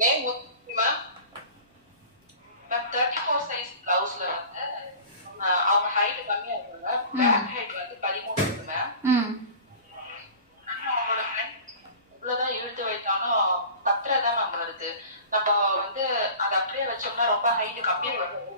Name ma'am ma'am 34 size பிளவுஸ்ல வந்து அவங்க height கம்மியா இருக்குங்க. பேக் ஹைட் வந்து 13 இருக்கு மேம். அவங்களோட ஃப்ரெண்ட் இவ்வளவுதான் இழுத்து வைத்தாலும் 10 தான் மேம் வருது. நம்ம வந்து அதை அப்படியே வச்சோம்னா ரொம்ப ஹைட் கம்மியா வருது.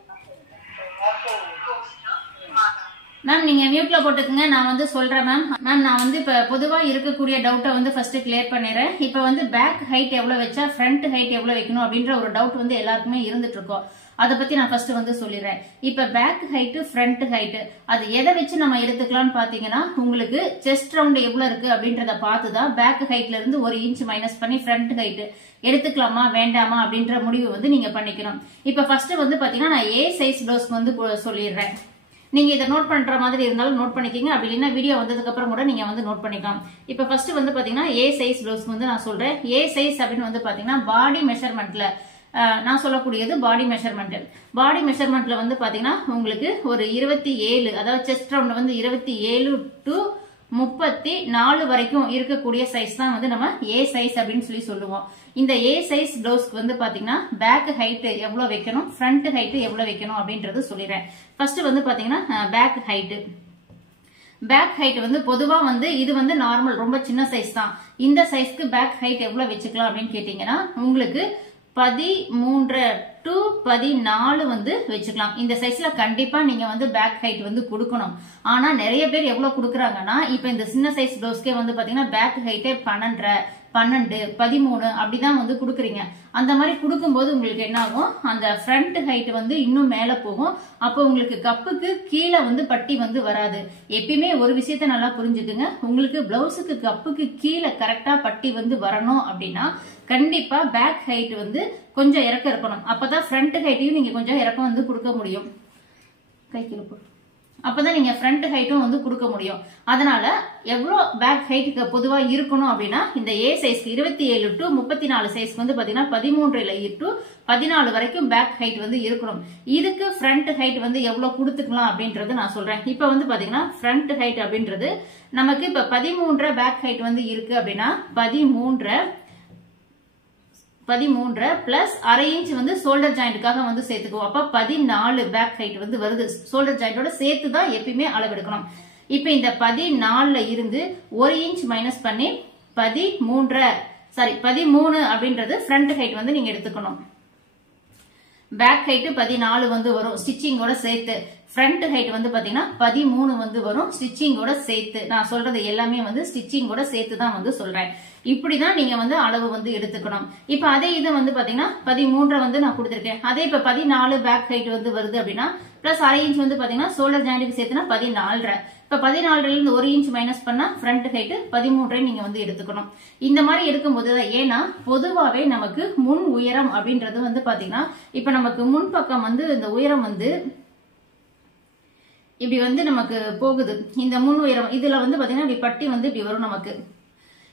மேம் நீங்க மியூட்ல போட்டுக்கங்க, நான் வந்து சொல்றேன் மேம். மேம் நான் வந்து இப்ப பொதுவா இருக்கக்கூடிய டவுட்டை வந்து ஃபர்ஸ்ட் கிளியர் பண்ணிடுறேன். இப்ப வந்து பேக் ஹைட் எவ்வளவு வச்சா ஃப்ரண்ட் ஹைட் எவ்வளவு வைக்கணும் அப்படின்ற ஒரு டவுட் வந்து எல்லாருக்குமே இருந்துட்டு இருக்கோம். அதை பத்தி நான் ஃபர்ஸ்ட் வந்து சொல்லிடுறேன். இப்ப பேக் ஹைட் ஃப்ரண்ட் ஹைட் அது எதை வச்சு நம்ம எடுத்துக்கலாம்னு பாத்தீங்கன்னா, உங்களுக்கு செஸ்ட் ரவுண்ட் எவ்வளவு இருக்கு அப்படின்றத பார்த்துதான் பேக் ஹைட்ல இருந்து 1 இன்ச் மைனஸ் பண்ணி ஃப்ரண்ட் ஹைட் எடுத்துக்கலாமா வேண்டாமா அப்படின்ற முடிவு வந்து நீங்க பண்ணிக்கணும். இப்ப ஃபர்ஸ்ட் வந்து பாத்தீங்கன்னா நான் ஏ சைஸ் ப்ளவுஸ் வந்து சொல்லிடுறேன். நீங்க இதை நோட் பண்ற மாதிரி இருந்தாலும் நோட் பண்ணிக்கங்க, அப்படி இல்லைன்னா வீடியோ வந்ததுக்கு அப்புறம் கூட நீங்க வந்து நோட் பண்ணிக்கலாம். இப்ப ஃபர்ஸ்ட் வந்து பாத்தீங்கன்னா ஏ சைஸ் ப்ளவுஸ் வந்து நான் சொல்றேன். ஏ சைஸ் அப்படின்னு வந்து பாத்தீங்கன்னா பாடி மெஷர்மெண்ட்ல நான் சொல்லக்கூடியது பாடி மெஷர்மெண்ட். பாடி மெஷர்மெண்ட்ல வந்து பாத்தீங்கன்னா உங்களுக்கு ஒரு 27, அதாவது செஸ்ட் ரவுண்ட் வந்து 27 to 34 வரைக்கும் இருக்கக்கூடிய சைஸ் தான் வந்து நம்ம ஏ சைஸ் அப்படின்னு சொல்லி சொல்லுவோம். இந்த ஏ சைஸ் ப்ளவுஸ்க்கு வந்து பாத்தீங்கன்னா பேக் ஹைட் எவ்வளவு வைக்கணும், ஃப்ரண்ட் ஹைட் எவ்வளவு வைக்கணும் அப்படின்றது சொல்லிடுறேன். ஃபர்ஸ்ட் வந்து பாத்தீங்கன்னா பேக் ஹைட். பேக் ஹைட் வந்து பொதுவா வந்து இது வந்து நார்மல் ரொம்ப சின்ன சைஸ் தான். இந்த சைஸ்க்கு பேக் ஹைட் எவ்வளவு வச்சுக்கலாம் அப்படின்னு கேட்டீங்கன்னா உங்களுக்கு 13 to 14 வந்து வச்சுக்கலாம். இந்த சைஸ்ல கண்டிப்பா நீங்க வந்து பேக் ஹைட் வந்து கொடுக்கணும். ஆனா நிறைய பேர் எவ்வளவு கொடுக்குறாங்கன்னா, இப்ப இந்த சின்ன சைஸ் ப்ளவுஸ்க்கே வந்து பாத்தீங்கன்னா பேக் ஹைட்டே 12, 12, 13 அப்படிதான் வந்து கொடுக்குறீங்க. அந்த மாதிரி கொடுக்கும்போது உங்களுக்கு என்ன ஆகும், அந்த ஃப்ரண்ட் ஹைட் வந்து இன்னும் மேல போகும். அப்போ உங்களுக்கு கப்புக்கு கீழே வந்து பட்டி வந்து வராது. எப்பயுமே ஒரு விஷயத்த நல்லா புரிஞ்சுக்குங்க, உங்களுக்கு பிளவுஸுக்கு கப்புக்கு கீழே கரெக்டா பட்டி வந்து வரணும் அப்படின்னா கண்டிப்பா பேக் ஹைட் வந்து கொஞ்சம் இறக்கம் இருக்கணும். அப்பதான் ஃப்ரண்ட் ஹைட்டையும் நீங்க கொஞ்சம் இறக்கம் வந்து கொடுக்க முடியும். கை கீழே போ. அப்பதான் நீங்க ஃப்ரண்ட் ஹைட்டும் வந்து கொடுக்க முடியும். அதனால எவ்வளவு பேக் ஹைட்டுக்கு பொதுவா இருக்கணும் அப்படின்னா, இந்த ஏ சைஸ்க்கு 27 to 34 சைஸ்க்கு வந்து பாத்தீங்கன்னா 13 to 14 வரைக்கும் பேக் ஹைட் வந்து இருக்கணும். இதுக்கு ஃப்ரண்ட் ஹைட் வந்து எவ்வளவு கொடுத்துக்கலாம் அப்படின்றது நான் சொல்றேன். இப்ப வந்து பாத்தீங்கன்னா ஃப்ரண்ட் ஹைட் அப்படின்றது நமக்கு இப்ப 13 பேக் ஹைட் வந்து இருக்கு அப்படின்னா 13 பிளஸ் 1/2 இன்ச் வந்து ஷோல்டர் ஜாயிண்ட்டுக்காக வந்து சேர்த்துக்குவோம். அப்ப 14 பேக் ஹைட் வந்து வருது. ஷோல்டர் ஜாயிண்டோட சேர்த்து தான் எப்பயுமே அளவெடுக்கணும். இப்ப இந்த 14ல இருந்து 1 இன்ச் மைனஸ் பண்ணி 13 அப்படின்றது ஃப்ரண்ட் ஹைட் வந்து நீங்க எடுத்துக்கணும். பேக் ஹைட் 14 வந்து வரும் ஸ்டிச்சிங்கோட சேர்த்து. ஃப்ரண்ட் ஹைட் வந்து பாத்தீங்கன்னா 13 வந்து வரும் ஸ்டிச்சிங்கோட சேர்த்து. நான் சொல்றது எல்லாமே வந்து ஸ்டிச்சிங்கோட சேர்த்து தான் வந்து சொல்றேன். இப்படிதான் நீங்க வந்து அளவு வந்து எடுத்துக்கணும். இப்ப அதே இது வந்து பாத்தீங்கன்னா 13 வந்து நான் கொடுத்திருக்கேன். அதே இப்ப 14 பேக் ஹைட் வந்து வருது அப்படின்னா பிளஸ் 1/2 இன்ச் வந்து பாத்தீங்கன்னா ஷோல்டர் ஜாயிண்ட்டுக்கு சேர்த்துனா 14. இப்ப 14ல இருந்து 1 இன்ச் மைனஸ் பண்ணா ஃப்ரண்ட் ஹைட் 13 நீங்க வந்து எடுத்துக்கணும். இந்த மாதிரி இருக்கும்போது ஏன்னா பொதுவாவே நமக்கு முன் உயரம் அப்படின்றது வந்து பாத்தீங்கன்னா இப்ப நமக்கு முன் பக்கம் வந்து இந்த உயரம் வந்து இப்படி வந்து நமக்கு போகுது. இந்த முன் உயரம் இதுல வந்து பாத்தீங்கன்னா இப்படி பட்டி வந்து இப்படி வரும் நமக்கு.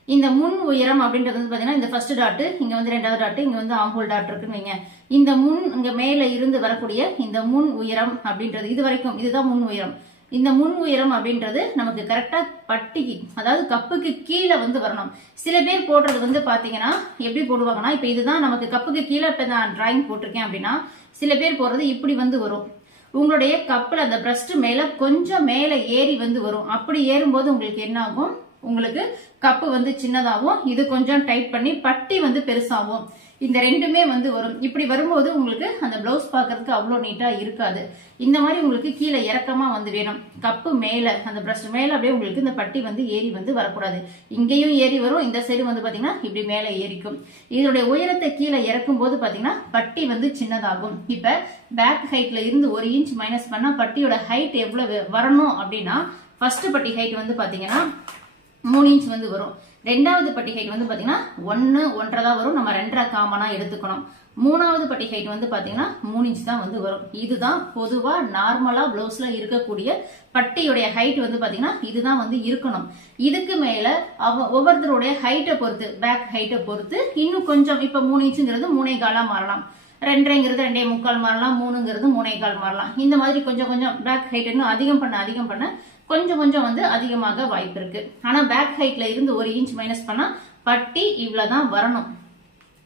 இந்த முன் உயரம் அப்படின்றது வந்து பாத்தீங்கன்னா இந்த ஃபர்ஸ்ட் டாட், இங்க வந்து ரெண்டாவது டாட், இங்க வந்து ஆம்ஹோல் டாட் இருக்குன்னு வைங்க. இந்த முன் இங்க மேல இருந்து வரக்கூடிய இந்த முன் உயரம் அப்படின்றது இது வரைக்கும் இதுதான் முன் உயரம். இந்த முன் உயரம் அப்படின்றது நமக்கு கரெக்டா பட்டிக்கு, அதாவது கப்புக்கு கீழே வந்து வரணும். சில பேர் போடுறது வந்து பாத்தீங்கன்னா எப்படி போடுவாங்கன்னா, இப்ப இதுதான் நமக்கு கப்புக்கு கீழே இப்ப நான் டிராயிங் போட்டிருக்கேன் அப்படின்னா சில பேர் போடுறது இப்படி வந்து வரும். உங்களுடைய கப்புல அந்த பிரஸ்ட் மேல கொஞ்சம் மேல ஏறி வந்து வரும். அப்படி ஏறும்போது உங்களுக்கு என்ன ஆகும், உங்களுக்கு கப்பு வந்து சின்னதாகும், இது கொஞ்சம் டைட் பண்ணி பட்டி வந்து பெருசாகும். இந்த ரெண்டுமே வந்து வரும். இப்படி வரும்போது உங்களுக்கு அந்த பிளவுஸ் பாக்குறதுக்கு அவ்வளவு நீட்டா இருக்காது. இந்த மாதிரி உங்களுக்கு கீழே இறக்கமா வந்து வேணும். கப்பு மேல அந்த பிரஸ்ட் மேல அப்படியே உங்களுக்கு இந்த பட்டி வந்து ஏறி வந்து வரக்கூடாது. இங்கேயும் ஏறி வரும், இந்த சைடு வந்து பாத்தீங்கன்னா இப்படி மேல ஏறிக்கும். இதனுடைய உயரத்தை கீழே இறக்கும் போது பாத்தீங்கன்னா பட்டி வந்து சின்னதாகும். இப்ப பேக் ஹைட்ல இருந்து 1 இன்ச் மைனஸ் பண்ணா பட்டியோட ஹைட் எவ்வளவு வரணும் அப்படின்னா, ஃபர்ஸ்ட் பட்டி ஹைட் வந்து பாத்தீங்கன்னா 3 இன்ச் வந்து வரும். ரெண்டாவது பட்டி ஹைட் வந்து பாத்தீங்கன்னா 1, 1.5 தான் வரும். நம்ம 2.5 காமனா எடுத்துக்கணும். மூணாவது பட்டி ஹைட் வந்து பாத்தீங்கன்னா 3 இன்ச் தான் வந்து வரும். இதுதான் பொதுவா நார்மலா பிளவுஸ்ல இருக்கக்கூடிய பட்டியுடைய ஹைட் வந்து பாத்தீங்கன்னா இதுதான் வந்து இருக்கணும். இதுக்கு மேல ஒவ்வொருத்தருடைய ஹைட்டை பொறுத்து, பேக் ஹைட்டை பொறுத்து இன்னும் கொஞ்சம், இப்ப 3 இன்ச்சுங்கிறது 3.25 மாறலாம், 2.5ங்கிறது 2.25 மாறலாம், 3ங்கிறது 3.25 மாறலாம். இந்த மாதிரி கொஞ்சம் கொஞ்சம் பேக் ஹைட் இன்னும் அதிகம் பண்ண கொஞ்சம் கொஞ்சம் வந்து அதிகமாக வாய்ப்பு இருக்கு. ஆனா பேக் ஹைட்ல இருந்து 1 இன்ச் மைனஸ் பண்ணா பட்டி இவ்வளவுதான் வரணும்.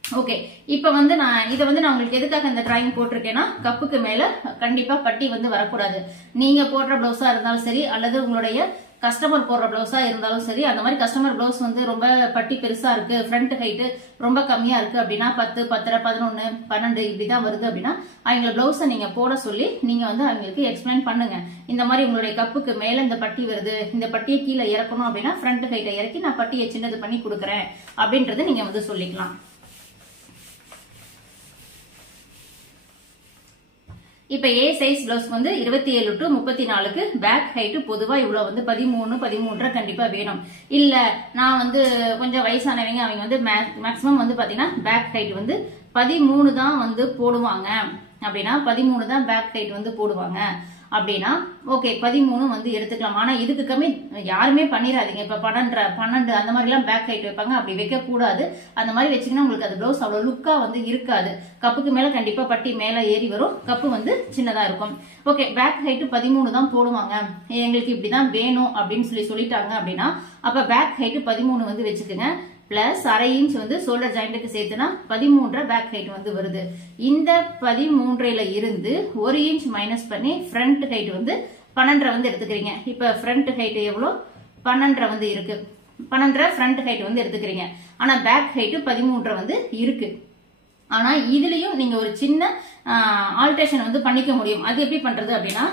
ஓகே, இப்ப வந்து நான் இதை வந்து நான் உங்களுக்கு எதுக்காக இந்த டிராயிங் போட்டிருக்கேன்னா, கப்புக்கு மேல கண்டிப்பா பட்டி வந்து வரக்கூடாது. நீங்க போடுற பிளவுஸா இருந்தாலும் சரி, அல்லது உங்களுடைய கஸ்டமர் போடுற பிளவுஸா இருந்தாலும் சரி, அந்த மாதிரி கஸ்டமர் பிளவுஸ் வந்து ரொம்ப பட்டி பெருசா இருக்கு, ஃப்ரண்ட் ஹைட் ரொம்ப கம்மியா இருக்கு அப்படின்னா 10, 10, 11, 12 இப்படிதான் வருது அப்படின்னா அவங்கள பிளவுஸை நீங்க போட சொல்லி நீங்க வந்து அவங்களுக்கு எக்ஸ்பிளைன் பண்ணுங்க. இந்த மாதிரி உங்களுடைய கப்புக்கு மேல இந்த பட்டி வருது, இந்த பட்டியை கீழே இறக்கணும் அப்படின்னா ஃப்ரண்ட் ஹைட்டை இறக்கி நான் பட்டியை சின்னது பண்ணி கொடுக்குறேன் அப்படின்றத நீங்க வந்து சொல்லிக்கலாம். இப்ப ஏ சைஸ் பிளவுஸ் வந்து 27 to 34க்கு பேக் ஹைட் பொதுவா இவ்வளவு வந்து 13, 13 கண்டிப்பா வேணும். இல்ல நான் வந்து கொஞ்சம் வயசானவங்க, அவங்க வந்து மேக்சிமம் வந்து பாத்தீங்கன்னா பேக் ஹைட் வந்து 13 தான் வந்து போடுவாங்க அப்படின்னா 13 தான் பேக் ஹைட் வந்து போடுவாங்க அப்படின்னா ஓகே 13 வந்து எடுத்துக்கலாம். ஆனா இதுக்கு கம்மி யாருமே பண்ணிடாதீங்க. இப்ப 12 அந்த மாதிரி எல்லாம் பேக் ஹைட் வைப்பாங்க, அப்படி வைக்க கூடாது. அந்த மாதிரி வச்சீங்கன்னா உங்களுக்கு அது பிளவுஸ் அவ்வளவு லுக்கா வந்து இருக்காது. கப்புக்கு மேல கண்டிப்பா பட்டி மேல ஏறி வரும், கப்பு வந்து சின்னதா இருக்கும். ஓகே, பேக் ஹைட் 13 தான் போடுவாங்க, எங்களுக்கு இப்படிதான் வேணும் அப்படின்னு சொல்லிட்டாங்க அப்படின்னா அப்ப பேக் ஹைட் 13 வந்து வச்சுக்கோங்க. பிளஸ் அரை இன்ச் வந்து ஷோல்டர் ஜாயிண்ட்டுக்கு சேர்த்துனா 13 பேக் ஹைட் வந்து வருது. இந்த 13 இருந்து 1 இன்ச் மைனஸ் பண்ணி ஃப்ரண்ட் ஹைட் வந்து 12 வந்து எடுத்துக்கிறீங்க. இப்ப ஃப்ரண்ட் ஹைட் எவ்வளோ 12 வந்து இருக்கு, 12 ஃப்ரண்ட் ஹைட் வந்து எடுத்துக்கிறீங்க. ஆனா பேக் ஹைட் 13 வந்து இருக்கு. ஆனா இதுலயும் நீங்க ஒரு சின்ன ஆல்டரேஷன் வந்து பண்ணிக்க முடியும். அது எப்படி பண்றது அப்படின்னா,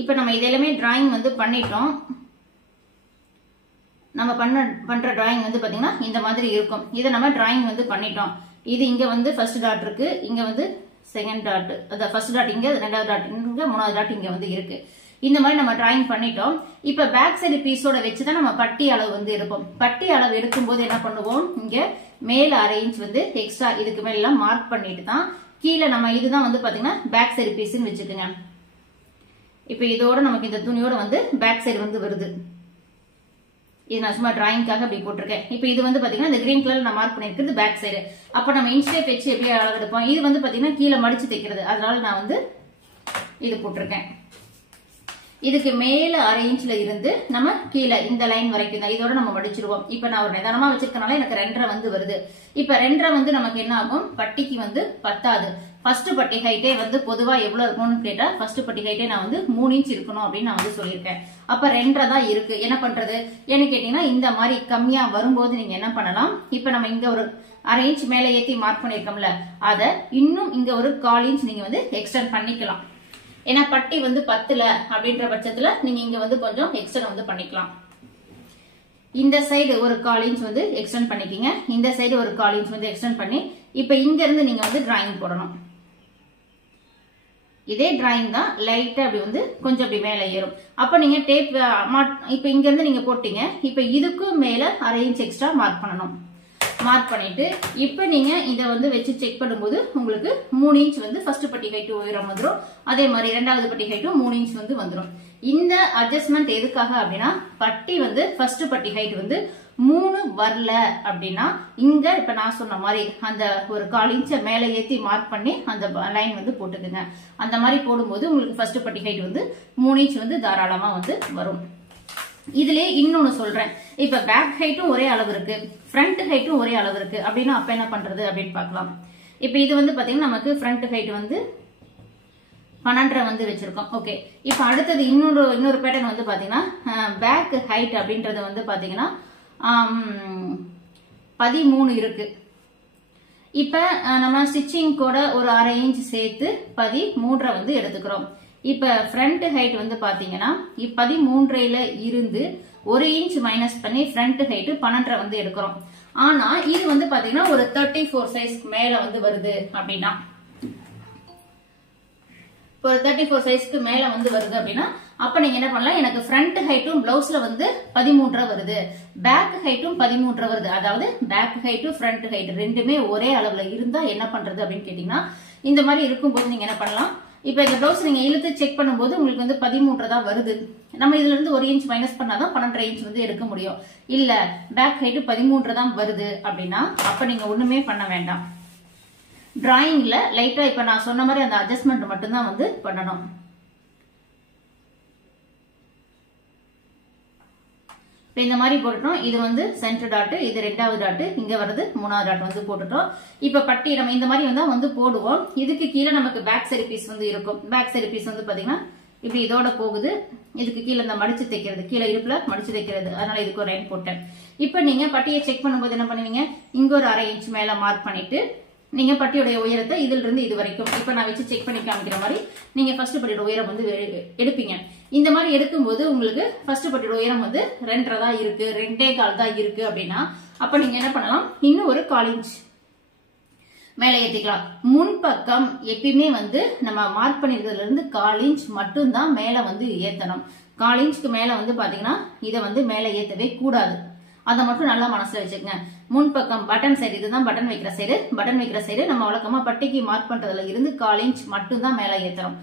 இப்ப நம்ம இதெல்லாமே டிராயிங் வந்து பண்ணிட்டோம். நம்ம பண்ற டிராயிங் வந்து பாத்தீங்கன்னா இந்த மாதிரி இருக்கும். இதை நம்ம டிராயிங் வந்து பண்ணிட்டோம். இது இங்க வந்து ஃபர்ஸ்ட் டாட் இருக்கு, இங்க வந்து செகண்ட் டாட், அத ஃபர்ஸ்ட் டாட் இங்க, ரெண்டாவது டாட் இங்க, மூணாவது டாட் இங்க வந்து இருக்கு. இந்த மாதிரி நம்ம டிராயிங் பண்ணிட்டோம். இப்ப பேக் சைடு பீஸோட வச்சுதான் நம்ம பட்டி அளவு வந்து எடுப்போம். பட்டி அளவு எடுக்கும் போது என்ன பண்ணுவோம், இங்க மேல அரை இன்ச் வந்து எக்ஸ்ட்ரா இதுக்கு மேல எல்லாம் மார்க் பண்ணிட்டு தான் கீழே நம்ம இதுதான் வந்து பாத்தீங்கன்னா பேக் சைடு பீஸ்ன்னு வச்சுக்கோங்க. இப்ப இதோட நமக்கு இந்த துணியோட வந்து பேக் சைடு வந்து வருது. இது நான் சும்மா டிராயிங்காக அப்படி போட்டிருக்கேன். இப்ப இது வந்து பாத்தீங்கன்னா இந்த கிரீன் கலர் நான் மார்க் பண்ணிருக்கிறது பேக் சைடு. அப்ப நம்ம இன்ஸ்டேப் வச்சு எப்படி அளவு எடுப்போம், இது வந்து பாத்தீங்கன்னா கீழே மடிச்சு தைக்கிறது, அதனால நான் வந்து இது போட்டிருக்கேன். இதுக்கு மேல அரை இன்ச்ல இருந்து நம்ம கீழே இந்த லைன் வரைக்கும் தான், இதோட நம்ம மடிச்சிருவோம். இப்ப நான் ஒரு நிதானமா வச்சிருக்கனால எனக்கு 2.5 வந்து வருது. இப்ப 2.5 வந்து நமக்கு என்ன ஆகும், பட்டிக்கு வந்து பத்தாது. ஃபர்ஸ்ட் பட்டி ஹைட்டே வந்து பொதுவா எவ்வளவு இருக்கணும்னு கேட்டா ஃபர்ஸ்ட் பட்டி ஹைட்டே நான் வந்து 3 இன்ச் இருக்கணும் அப்படின்னு நான் வந்து சொல்லியிருக்கேன். அப்ப 2.5 தான் இருக்கு. என்ன பண்றது ஏன்னு கேட்டீங்கன்னா, இந்த மாதிரி கம்மியா வரும்போது நீங்க என்ன பண்ணலாம், இப்ப நம்ம இங்க ஒரு அரை இன்ச் மேல ஏத்தி மார்க் பண்ணிருக்கோம்ல, அத இன்னும் இங்க ஒரு 1/4 இன்ச் நீங்க வந்து எக்ஸ்டெண்ட் பண்ணிக்கலாம். ஏன்னா பட்டி வந்து 10 அப்படின்ற பட்சத்துல நீங்க இங்க வந்து கொஞ்சம் எக்ஸ்டெண்ட் வந்து பண்ணிக்கலாம். இந்த சைடு ஒரு 1/4 இன்ச் வந்து எக்ஸ்டெண்ட் பண்ணிக்கீங்க, இந்த சைடு ஒரு 1/4 இன்ச் வந்து எக்ஸ்டெண்ட் பண்ணி இப்ப இங்க இருந்து நீங்க வந்து டிராயிங் போடணும். இதே டிராயிங் தான், லைட்டா அப்படி வந்து கொஞ்சம் அப்படி மேல ஏறும். அப்ப நீங்க டேப் இப்ப இங்க இருந்து நீங்க போட்டீங்க, இப்ப இதுக்கு மேல அரை இன்ச் எக்ஸ்ட்ரா மார்க் பண்ணணும். மார்க் பண்ணிட்டு இப்ப நீங்க இத வந்து வச்சு செக் பண்ணும்போது உங்களுக்கு 3 இன்ச் வந்து ஃபர்ஸ்ட் பட்டி ஹைட் உயரம் வந்துடும். அதே மாதிரி இரண்டாவது பட்டி ஹைட்டும் 3 இன்ச் வந்து வந்துடும். இந்த அட்ஜஸ்ட்மெண்ட் எதுக்காக அப்படின்னா, பட்டி வந்து ஃபர்ஸ்ட் பட்டி ஹைட் வந்து 3 வரல அப்படின்னா இங்க இப்ப நான் சொன்ன மாதிரி அந்த ஒரு 1/4 இன்ச்ச மேல ஏத்தி மார்க் பண்ணி அந்த லைன் வந்து போட்டுக்குங்க. அந்த மாதிரி போடும்போது உங்களுக்கு ஃபர்ஸ்ட் பட்டி ஹைட் வந்து 3 இன்ச் வந்து தாராளமா வந்து வரும். இதுலயே இன்னொன்னு சொல்றேன், இப்ப பேக் ஹைட்டும் ஒரே அளவு இருக்கு, ஃப்ரண்ட் ஹைட்டும் ஒரே அளவு இருக்கு அப்படின்னா அப்ப என்ன பண்றது அப்படின்னு பார்க்கலாம். இப்ப இது வந்து பாத்தீங்கன்னா நமக்கு ஃப்ரண்ட் ஹைட் வந்து 12 வந்து வச்சிருக்கோம். ஓகே, இப்ப அடுத்தது இன்னொரு பேட்டர்ன் வந்து பாத்தீங்கன்னா பேக் ஹைட் அப்படின்றது வந்து பாத்தீங்கன்னா 13 இருக்கு. இப்ப நம்ம ஸ்டிச்சிங் கூட ஒரு அரை இன்ச் சேர்த்து 13 வந்து எடுத்துக்கிறோம். இப்ப ஃப்ரண்ட் ஹைட் வந்து பாத்தீங்கன்னா 13 இருந்து 1 இன்ச் மைனஸ் பண்ணி ஃப்ரண்ட் ஹைட் 12 வந்து எடுக்கிறோம். ஆனா இது வந்து பாத்தீங்கன்னா ஒரு 34 சைஸ்க்கு மேல வந்து வருது அப்படின்னா, ஒரு 34 சைஸ்க்கு மேல வந்து வருது அப்படின்னா அப்ப நீங்க என்ன பண்ணலாம், எனக்கு ஃப்ரண்ட் ஹைட்டும் பிளவுஸ்ல வந்து 13 வருது, பேக் ஹைட்டும் 13 வருது. அதாவது பேக் ஹைட்டும் ஃப்ரண்ட் ஹைட் ரெண்டுமே ஒரே அளவுல இருந்தா என்ன பண்றது அப்படின்னு கேட்டீங்கன்னா, இந்த மாதிரி இருக்கும்போது நீங்க என்ன பண்ணலாம், இப்ப இந்த பிளவுஸ் நீங்க இழுத்து செக் பண்ணும்போது உங்களுக்கு வந்து 13 தான் வருது. நம்ம இதுல இருந்து 1 இன்ச் மைனஸ் பண்ணாதான் 12 இன்ச் வந்து எடுக்க முடியும். இல்ல பேக் ஹைட் 13 தான் வருது அப்படின்னா அப்ப நீங்க ஒண்ணுமே பண்ண வேண்டாம். டிராயிங்ல லைட்டா இப்ப நான் சொன்ன மாதிரி அந்த அட்ஜஸ்ட்மெண்ட் மட்டும் தான் வந்து பண்ணணும். இப்போ இந்த மாதிரி போட்டுட்டோம். இது வந்து சென்டர் டாட், இது ரெண்டாவது டாட், இங்க வருது மூணாவது டாட் வந்து போட்டுட்டோம். இப்ப பட்டி நம்ம இந்த மாதிரி வந்து போடுவோம். இதுக்கு கீழே நமக்கு பேக் சைடு பீஸ் வந்து இருக்கும். பேக் சைடு பீஸ் வந்து பாத்தீங்கன்னா இப்படி இதோட போகுது. இதுக்கு கீழே இந்த மடிச்சு தைக்கிறது, கீழே இடுப்புல மடிச்சு தைக்கிறது, அதனால இதுக்கு ஒரு லைன் போட்டேன். இப்ப நீங்க பட்டியை செக் பண்ணும்போது என்ன பண்ணுவீங்க, இங்க ஒரு 1/2 இன்ச் மேல மார்க் பண்ணிட்டு நீங்க பட்டியோட உயரத்தை இதுல இருந்து இது வரைக்கும் இப்ப நான் வச்சு செக் பண்ணி காமிக்கிற மாதிரி நீங்க ஃபர்ஸ்ட் பட்டியோட உயரம் வந்து எடுப்பீங்க. இந்த மாதிரி எடுக்கும்போது உங்களுக்கு ஃபர்ஸ்ட் பட்டியோட உயரம் வந்து 2.5 தான் இருக்கு, 2.25 தான் இருக்கு அப்படின்னா அப்ப நீங்க என்ன பண்ணலாம், இன்னும் ஒரு 1/4 இன்ச் மேல ஏத்திக்கலாம். முன்பக்கம் எப்பயுமே வந்து நம்ம மார்க் பண்ணிருக்கிறதுல இருந்து 1/4 இன்ச் மட்டும் தான் மேல வந்து ஏத்தணும். 1/4 இன்ச்சுக்கு மேல வந்து பாத்தீங்கன்னா இதை வந்து மேல ஏத்தவே கூடாது. அதை மட்டும் நல்லா மனசுல வச்சுக்கங்க. முன்பக்கம் பட்டன் சைடு, இதுதான் பட்டன் வைக்கிற சைடு. பட்டன் வைக்கிற சைடு நம்ம வழக்கமா பட்டிக்கு மார்க் பண்றதுல இருந்து 1/4 இன்ச் மட்டும் தான் மேல ஏத்தணும்.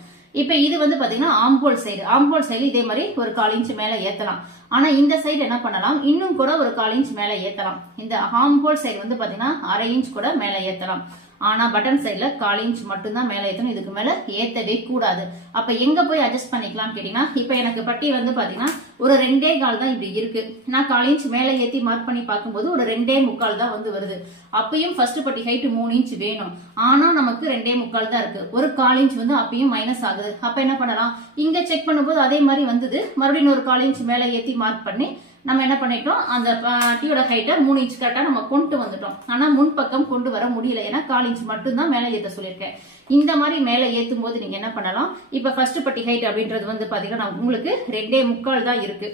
இப்ப இது வந்து பாத்தீங்கன்னா ஆம்போல் சைடு. ஆம்போல் சைடு இதே மாதிரி ஒரு 1/4 இன்ச் மேல ஏத்தலாம். ஆனா இந்த சைடு என்ன பண்ணலாம், இன்னும் கூட ஒரு 1/4 இன்ச் மேல ஏத்தலாம். இந்த ஆம்போல் சைடு வந்து பாத்தீங்கன்னா 1/2 இன்ச் கூட மேல ஏத்தலாம். ஆனா பட்டன் சைடுல 1/4 இன்ச் மட்டும் தான் மேல ஏத்தணும், இதுக்கு மேல ஏத்தவே கூடாது. அப்ப எங்க போய் அட்ஜஸ்ட் பண்ணிக்கலாம் கேட்டீங்கன்னா, இப்ப எனக்கு பட்டி வந்து பாத்தீங்கன்னா ஒரு 2.25 தான் இப்படி இருக்கு. நான் 1/4 இன்ச் மேல ஏத்தி மார்க் பண்ணி பார்க்கும்போது ஒரு 2.25 தான் வந்து வருது. அப்பயும் ஃபர்ஸ்ட் பட்டி ஹைட் 3 இன்ச் வேணும். ஆனா நமக்கு 2.25 தான் இருக்கு. ஒரு 1/4 இன்ச் வந்து அப்பயும் மைனஸ் ஆகுது. அப்ப என்ன பண்ணலாம், இங்க செக் பண்ணும்போது அதே மாதிரி வந்தது, மறுபடியும் ஒரு 1/4 இன்ச் மேல ஏத்தி மார்க் பண்ணி நம்ம என்ன பண்ணிட்டோம், அந்த பட்டியோட ஹைட்டை 3 இன்ச் கரெக்டா நம்ம கொண்டு வந்துட்டோம். ஆனா முன்பக்கம் கொண்டு வர முடியல, ஏன்னா 1/4 இன்ச் மட்டும் தான் மேல ஏத்த சொல்லியிருக்கேன். இந்த மாதிரி மேல ஏத்தும் போது நீங்க என்ன பண்ணலாம், இப்ப ஃபர்ஸ்ட் பட்டி ஹைட் அப்படின்றது வந்து பாத்தீங்கன்னா உங்களுக்கு 2.25 தான் இருக்கு.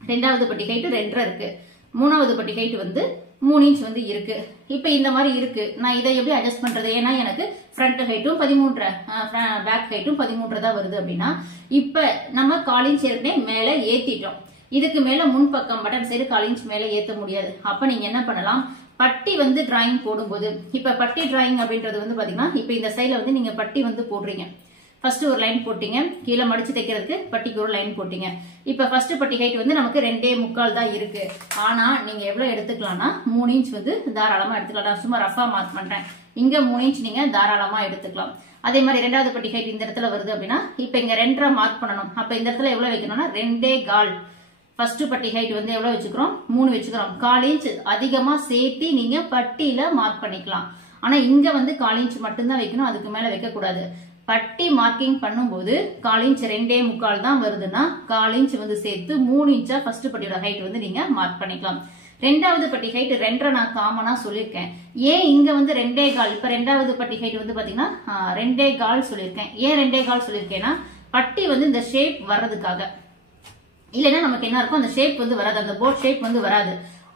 ரெண்டாவது பட்டி ஹைட் 2.5 இருக்கு. மூணாவது பட்டி ஹைட் வந்து 3 இன்ச் வந்து இருக்கு. இப்ப இந்த மாதிரி இருக்கு. நான் இதை எப்படி அட்ஜஸ்ட் பண்றது, ஏன்னா எனக்கு ஃப்ரண்ட் ஹைட்டும் 13, பேக் ஹைட்டும் 13 தான் வருது அப்படின்னா, இப்ப நம்ம 1/4 இன்ச் ஏற்கனவே மேல ஏத்திட்டோம். இதுக்கு மேல முன்பக்கம் பட்டன் சைடு 1/4 இன்ச் மேல ஏத்த முடியாது. அப்ப நீங்க என்ன பண்ணலாம், பட்டி வந்து டிராயிங் போடும்போது, இப்ப பட்டி டிராயிங் அப்படின்றது வந்து பாத்தீங்கன்னா இப்ப இந்த சைடுல வந்து நீங்க பட்டி வந்து போடுறீங்க. ஃபர்ஸ்ட் ஒரு லைன் போட்டீங்க, கீழே மடிச்சு தைக்கிறதுக்கு பட்டிக்கு ஒரு லைன் போட்டீங்க. இப்ப ஃபர்ஸ்ட் பட்டி ஹைட் வந்து நமக்கு 2.25 தான் இருக்கு. ஆனா நீங்க எவ்வளவு எடுத்துக்கலாம்னா 3 இன்ச் வந்து தாராளமா எடுத்துக்கலாம். நான் சும்மா ரஃபா மார்க் பண்றேன். இங்க 3 இன்ச் நீங்க தாராளமா எடுத்துக்கலாம். அதே மாதிரி ரெண்டாவது பட்டி ஹைட் இந்த இடத்துல வருது அப்படின்னா இப்ப இங்க 2.5 மார்க் பண்ணணும். அப்ப இந்த இடத்துல எவ்வளவு வைக்கணும்னா 2.25. ஃபர்ஸ்ட் பட்டி ஹைட் வந்து எவ்வளவு வச்சுக்கிறோம், 3 வச்சுக்கிறோம். 1/4 இன்ச் அதிகமா சேர்த்து நீங்க பட்டியில மார்க் பண்ணிக்கலாம். ஆனா இங்க வந்து 1/4 இன்ச் மட்டும்தான் வைக்கணும், அதுக்கு மேல வைக்க கூடாது. பட்டி மார்க்கிங் பண்ணும்போது 1/4 இன்ச் 2.25 தான் வருதுன்னா 1/4 இன்ச் வந்து சேர்த்து 3 இன்ச்சா ஃபர்ஸ்ட் பட்டியோட ஹைட் வந்து நீங்க மார்க் பண்ணிக்கலாம். ரெண்டாவது பட்டி ஹைட் 2.5 நான் காமனா சொல்லியிருக்கேன். ஏன் இங்க வந்து 2.25, இப்ப ரெண்டாவது பட்டி ஹைட் வந்து பாத்தீங்கன்னா 2.25 சொல்லியிருக்கேன். ஏன் 2.25 சொல்லியிருக்கேன்னா பட்டி வந்து இந்த ஷேப் வர்றதுக்காக, இல்லைன்னா நமக்கு என்ன இருக்கும், அந்த ஷேப் வந்து வராது, அந்த போட் ஷேப் வந்து வராது.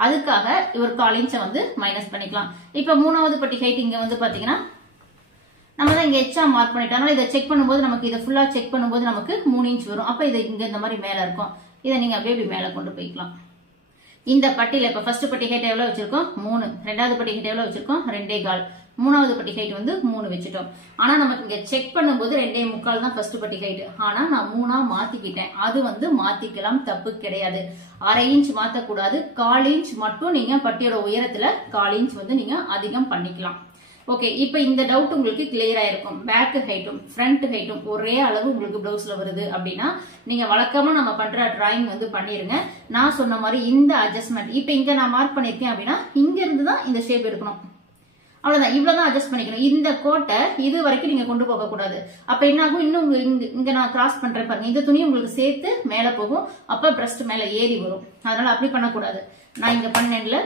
அதுக்காக ஒரு 1/4 இன்ச்சை வந்து மைனஸ் பண்ணிக்கலாம். இப்ப மூணாவது பட்டி ஹைட் இங்க வந்து பாத்தீங்கன்னா நம்ம தான் இங்க எச்சா மார்க் பண்ணிட்டோம். அதனால இதை செக் பண்ணும்போது நமக்கு இதை ஃபுல்லா செக் பண்ணும்போது நமக்கு 3 இன்ச் வரும். அப்ப இது இங்க இந்த மாதிரி மேல இருக்கும். இதை நீங்க அப்படியே மேல கொண்டு போய்க்கலாம். இந்த பட்டியில இப்ப ஃபர்ஸ்ட் பட்டி ஹைட் எவ்வளவு வச்சிருக்கோம், 3. ரெண்டாவது பட்டி ஹைட் எவ்வளவு வச்சிருக்கோம், 2.25. மூணாவது பட்டி ஹைட் வந்து 3 வச்சுட்டோம். ஆனா நமக்கு இங்க செக் பண்ணும்போது 2.25 தான் ஃபர்ஸ்ட் பட்டி ஹைட். ஆனா நான் 3ஆ மாத்திக்கிட்டேன். அது வந்து மாத்திக்கலாம், தப்பு கிடையாது. 1/2 இன்ச் மாத்தக்கூடாது. 1/4 இன்ச் மட்டும் நீங்க பட்டியோட உயரத்துல 1/4 இன்ச் வந்து நீங்க அதிகம் பண்ணிக்கலாம். ஓகே, இப்ப இந்த டவுட் உங்களுக்கு கிளியர் ஆயிருக்கும். பேக் ஹைட்டும் ஃப்ரண்ட் ஹைட்டும் ஒரே அளவு உங்களுக்கு பிளவுஸ்ல வருது அப்படின்னா நீங்க வழக்கமா நம்ம பண்ற டிராயிங் வந்து பண்ணிருங்க. நான் சொன்ன மாதிரி இந்த அட்ஜஸ்ட்மெண்ட், இப்ப இங்க நான் மார்க் பண்ணிருக்கேன் அப்படின்னா இங்க இருந்து தான் இந்த ஷேப் எடுக்கணும். அவ்வளவுதான், இவ்வளவுதான் அட்ஜஸ்ட் பண்ணிக்கணும். இந்த கோட்டை இது வரைக்கும் நீங்க கொண்டு போக கூடாது. அப்ப என்ன ஆகும், இன்னும் இங்க நான் கிராஸ் பண்றேன் பாருங்க, இந்த துணி உங்களுக்கு சேர்த்து மேல போகும். அப்ப பிரஸ்ட் மேல ஏறி வரும். அதனால அப்படி பண்ணக்கூடாது. நான் இங்க பண்ணேன்ல,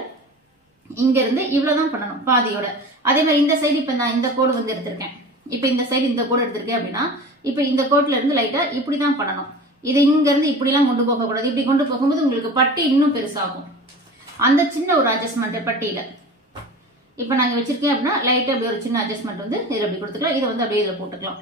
இங்க இருந்து இவ்வளவுதான் பண்ணணும் பாதியோட. அதே மாதிரி இந்த சைடு இப்ப நான் இந்த கோடு வந்து எடுத்திருக்கேன். இப்ப இந்த சைடு இந்த கோடு எடுத்திருக்கேன் அப்படின்னா இப்ப இந்த கோட்ல இருந்து லைட்டா இப்படிதான் பண்ணணும். இதை இங்க இருந்து இப்படி எல்லாம் கொண்டு போக கூடாது. இப்படி கொண்டு போகும்போது உங்களுக்கு பட்டி இன்னும் பெருசாகும். அந்த சின்ன ஒரு அட்ஜஸ்ட்மெண்ட் பட்டியில இப்ப நாங்க வச்சிருக்கேன் அப்படின்னா லைட்டா அப்படி ஒரு சின்ன அட்ஜஸ்ட்மெண்ட் வந்து இதுல அப்படி கொடுத்துக்கலாம். இதை வந்து அப்படியே இதுல போட்டுக்கலாம்.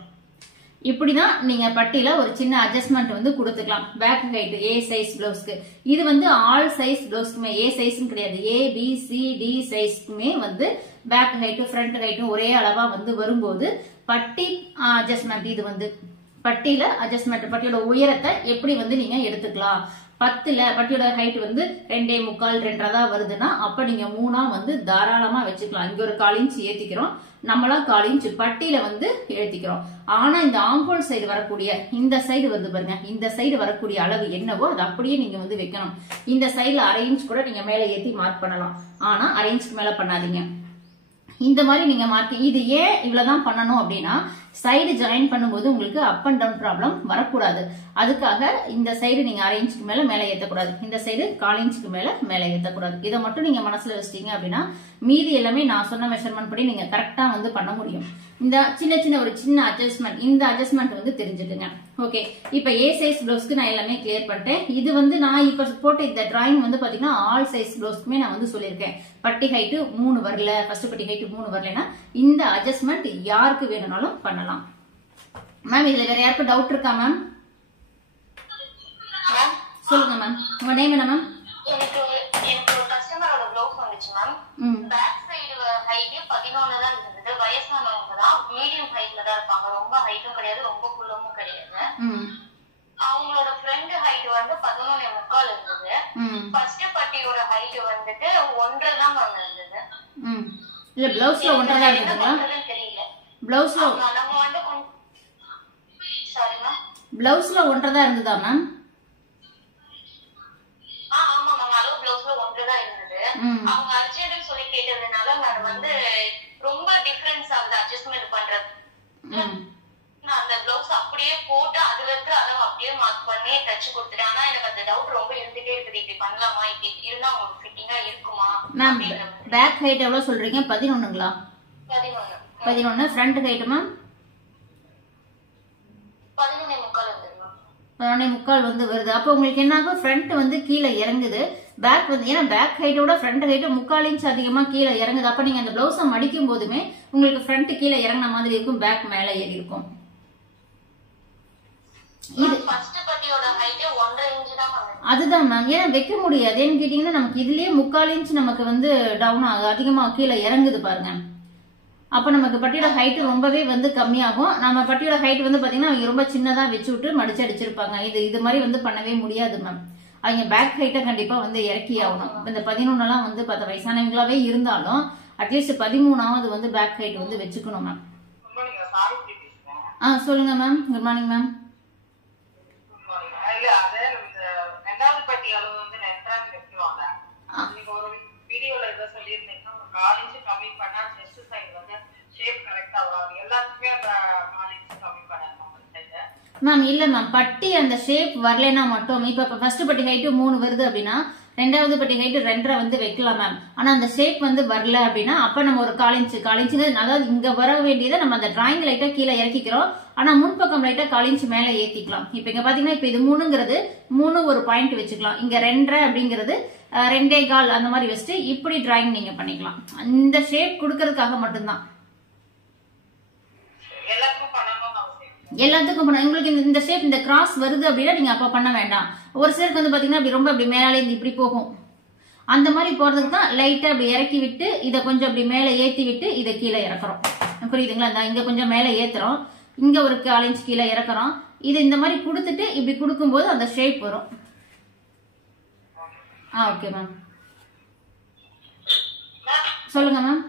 இப்படிதான் நீங்க பட்டியில ஒரு சின்ன அட்ஜஸ்ட்மெண்ட் வந்து கொடுத்துக்கலாம். பேக் ஹைட் ஏ சைஸ் பிளவுஸ்க்கு, இது வந்து ஆல் சைஸ் பிளவுஸ்க்குமே ஏ சைஸ் கிடையாது, ஏ பி சி டி சைஸ்க்குமே வந்து பேக் ஹைட்டும் ஃப்ரண்ட் ஹைட்டும் ஒரே அளவா வந்து வரும்போது பட்டி அட்ஜஸ்ட்மெண்ட், இது வந்து பட்டியில அட்ஜஸ்ட்மெண்ட், பட்டியோட உயரத்தை எப்படி வந்து நீங்க எடுத்துக்கலாம். 10ல பட்டியோட ஹைட் வந்து 2.25 2.5 வருதுன்னா அப்ப நீங்க 3ஆ வந்து தாராளமா வச்சுக்கலாம். இங்க ஒரு 1/4 இன்ச் ஏத்திக்கிறோம். நம்மளா 1/4 இன்ச் பட்டியில வந்து ஏத்திக்கிறோம். ஆனா இந்த ஆம்போல் சைடு வரக்கூடிய இந்த சைடு வந்து பாருங்க, இந்த சைடு வரக்கூடிய அளவு என்னவோ அது அப்படியே நீங்க வந்து வைக்கணும். இந்த சைடுல 1/2 இன்ச் கூட நீங்க மேல ஏத்தி மார்க் பண்ணலாம். ஆனா 1/2 இன்ச்க்கு மேல பண்ணாதீங்க. இந்த மாதிரி நீங்க மார்க். இது ஏன் இவ்வளவுதான் பண்ணணும் அப்படின்னா, சைடு ஜாயின் பண்ணும்போது உங்களுக்கு அப் அண்ட் டவுன் ப்ராப்ளம் வரக்கூடாது. அதுக்காக இந்த சைடு நீங்க 1/2 இன்ச்சுக்கு மேல ஏத்தக்கூடாது, இந்த சைடு 1/4 இன்ச்சுக்கு மேல ஏத்தக்கூடாது. இதை மட்டும் நீங்க மனசுல வச்சிட்டீங்க அப்படின்னா மீதி எல்லாமே நான் சொன்ன மெஷர்மெண்ட் படி நீங்க கரெக்டா வந்து பண்ண முடியும். இந்த ஒரு சின்ன அட்ஜஸ்ட்மெண்ட், இந்த அட்ஜஸ்ட்மெண்ட் வந்து தெரிஞ்சுக்குங்க. ஓகே, இப்ப ஏ சைஸ் ப்ளவுஸ்க்கு நான் எல்லாமே கிளியர் பண்ணிட்டேன். இது வந்து நான் இப்ப போட்ட இந்த டிராயிங் வந்து பாத்தீங்கன்னா ஆல் சைஸ் ப்ளவுஸ்க்குமே நான் வந்து சொல்லியிருக்கேன். பட்டி ஹைட் 3 வரல, ஃபர்ஸ்ட் பட்டி ஹைட் 3 வரலன்னா இந்த அட்ஜஸ்ட்மெண்ட் யாருக்கு வேணும்னாலும் பண்ணலாம். மேம் இதுல வேற யாருக்கும் டவுட் இருக்கா மேம்? சொல்லுங்க மேம். உங்க நேம் என்ன மேம்? எனக்கு ஒரு கஸ்டமரோட ப்ளவுஸ் வந்துச்சு மேம். பேக் சைடு ஹைட் 11 தான் இருந்தது. வயசானவங்க தான், மீடியம் ஹைட்ல தான் இருப்பாங்க. ரொம்ப ஹைட்டும் கிடையாது, ரொம்ப குள்ளமும் கிடையாது. அவங்களோட ஃப்ரண்ட் ஹைட் வந்து 11.25 இருந்தது. ஃபர்ஸ்ட் பட்டியோட ஹைட் வந்துட்டு 1.5 தான் மேம் இருந்தது. இல்ல ப்ளவுஸ்ல 1.5 தான் இருந்ததுங்களா? தெரியல. ப்ளவுஸ்ல நம்ம வந்து சாரி மேம், ப்ளவுஸ்ல 1.5 தான் இருந்ததா மேம்? ஆமா மேம், அளவு ப்ளவுஸ்ல 1.5 தான் இருந்தது. அவங்க அர்ஜென்ட்னு சொல்லி கேட்டதுனால நான் வந்து ரொம்ப டிஃபரன்ஸ் ஆகுது அட்ஜஸ்ட்மென்ட் பண்றது. நான் அந்த ப்ளவுஸ் அப்படியே போட்டு அதுல இருக்கிற அளவு அப்படியே மார்க் பண்ணி தச்சு கொடுத்துட்டேன். ஆனா எனக்கு அந்த டவுட் ரொம்ப இருந்துட்டே இருக்குது, இப்படி பண்ணலாமா, இப்படி இருந்தா உங்களுக்கு ஃபிட்டிங்கா இருக்குமா? மேம் பேக் ஹைட் எவ்வளவு சொல்றீங்க? 11ங்களா? 11. ஃப்ரண்ட் ஹைட் மேம் 11.25 இருந்தது மேம். 11.25 வந்து வருது. அப்போ உங்களுக்கு என்ன ஆகும்? ஃப்ரண்ட் வந்து கீழே இறங்குது, பேக் வந்து, ஏன்னா பேக் ஹைட்டோட ஃப்ரண்ட் ஹைட் 3/4 இன்ச் அதிகமா கீழே இறங்குது. அப்ப நீங்க அந்த பிளவுஸை மடிக்கும் போதுமே உங்களுக்கு ஃப்ரண்ட் கீழே இறங்கின மாதிரி இருக்கும், பேக் மேல ஏறி இருக்கும். இது ஃபர்ஸ்ட் பட்டியோட ஹைட் 1.5 இன்ச் தான் மேம். அதுதான் மேம், ஏன்னா வைக்க முடியாது. ஏன்னு கேட்டீங்கன்னா நமக்கு இதுலயே 3/4 இன்ச் நமக்கு வந்து டவுன் ஆகுது, அதிகமா கீழே இறங்குது பாருங்க. அப்ப நமக்கு பட்டியோட ஹைட் ரொம்பவே வந்து கம்மியாகும். நம்ம பட்டியோட ஹைட் வந்து பாத்தீங்கன்னா அவங்க ரொம்ப சின்னதா வச்சு விட்டு மடிச்சு அடிச்சிருப்பாங்க. இது மாதிரி வந்து பண்ணவே முடியாது மேம். அவங்க பேக் ஹைட்டை கண்டிப்பா வந்து இறக்கி ஆகணும். இந்த 11 எல்லாம் வந்து 10 வயசானவங்களாவே இருந்தாலும் அட்லீஸ்ட் 13ஆவது வந்து பேக் ஹைட் வந்து வச்சுக்கணும் மேம். சொல்லுங்க ma'am. Good morning ma'am. Ma'am இல்ல மேம், பட்டி அந்த ஷேப் வரலைன்னா மட்டும், இப்ப ஃபர்ஸ்ட் பட்டி ஹைட் 3 வருது அப்படின்னா 2வது பட்டி ஹைட் 2.5 வந்து வைக்கலாம் மேம். ஆனா அந்த ஷேப் வந்து வரல அப்படின்னா அப்ப நம்ம ஒரு 1/4 இன்ச், அதாவது இங்க வர வேண்டியதை நம்ம அந்த டிராயிங் லைட்டா கீழே இறக்கிக்கிறோம். ஆனா முன்பக்கம் லைட்டா 1/4 இன்ச் மேல ஏத்திக்கலாம். இப்ப இங்க பாத்தீங்கன்னா இப்ப இது 3ங்கிறது 3 ஒரு பாயிண்ட் வச்சுக்கலாம். இங்க 2.5 அப்படிங்கிறது 2.25 அந்த மாதிரி வச்சுட்டு இப்படி டிராயிங் நீங்க பண்ணிக்கலாம். இந்த ஷேப் கொடுக்கறதுக்காக மட்டும்தான். எல்லாத்துக்கும் உங்களுக்கு இந்த ஷேப் இந்த கிராஸ் வருது அப்படின்னா நீங்க அப்ப பண்ண வேண்டாம். ஒரு சிலருக்கு வந்து பாத்தீங்கன்னா அப்படி ரொம்ப அப்படி மேலே இப்படி போகும். அந்த மாதிரி போறதுக்கு தான் லைட்டா அப்படி இறக்கி விட்டு இதை கொஞ்சம் அப்படி மேலே ஏத்தி விட்டு இதை கீழே இறக்குறோம். புரியுதுங்களா? இங்க கொஞ்சம் மேலே ஏத்துறோம், இங்க ஒரு 1/4 இன்ச் கீழே இறக்குறோம். இது இந்த மாதிரி கொடுத்துட்டு இப்படி கொடுக்கும்போது அந்த ஷேப் வரும். Okay ma'am. சொல்லுங்க மேம்.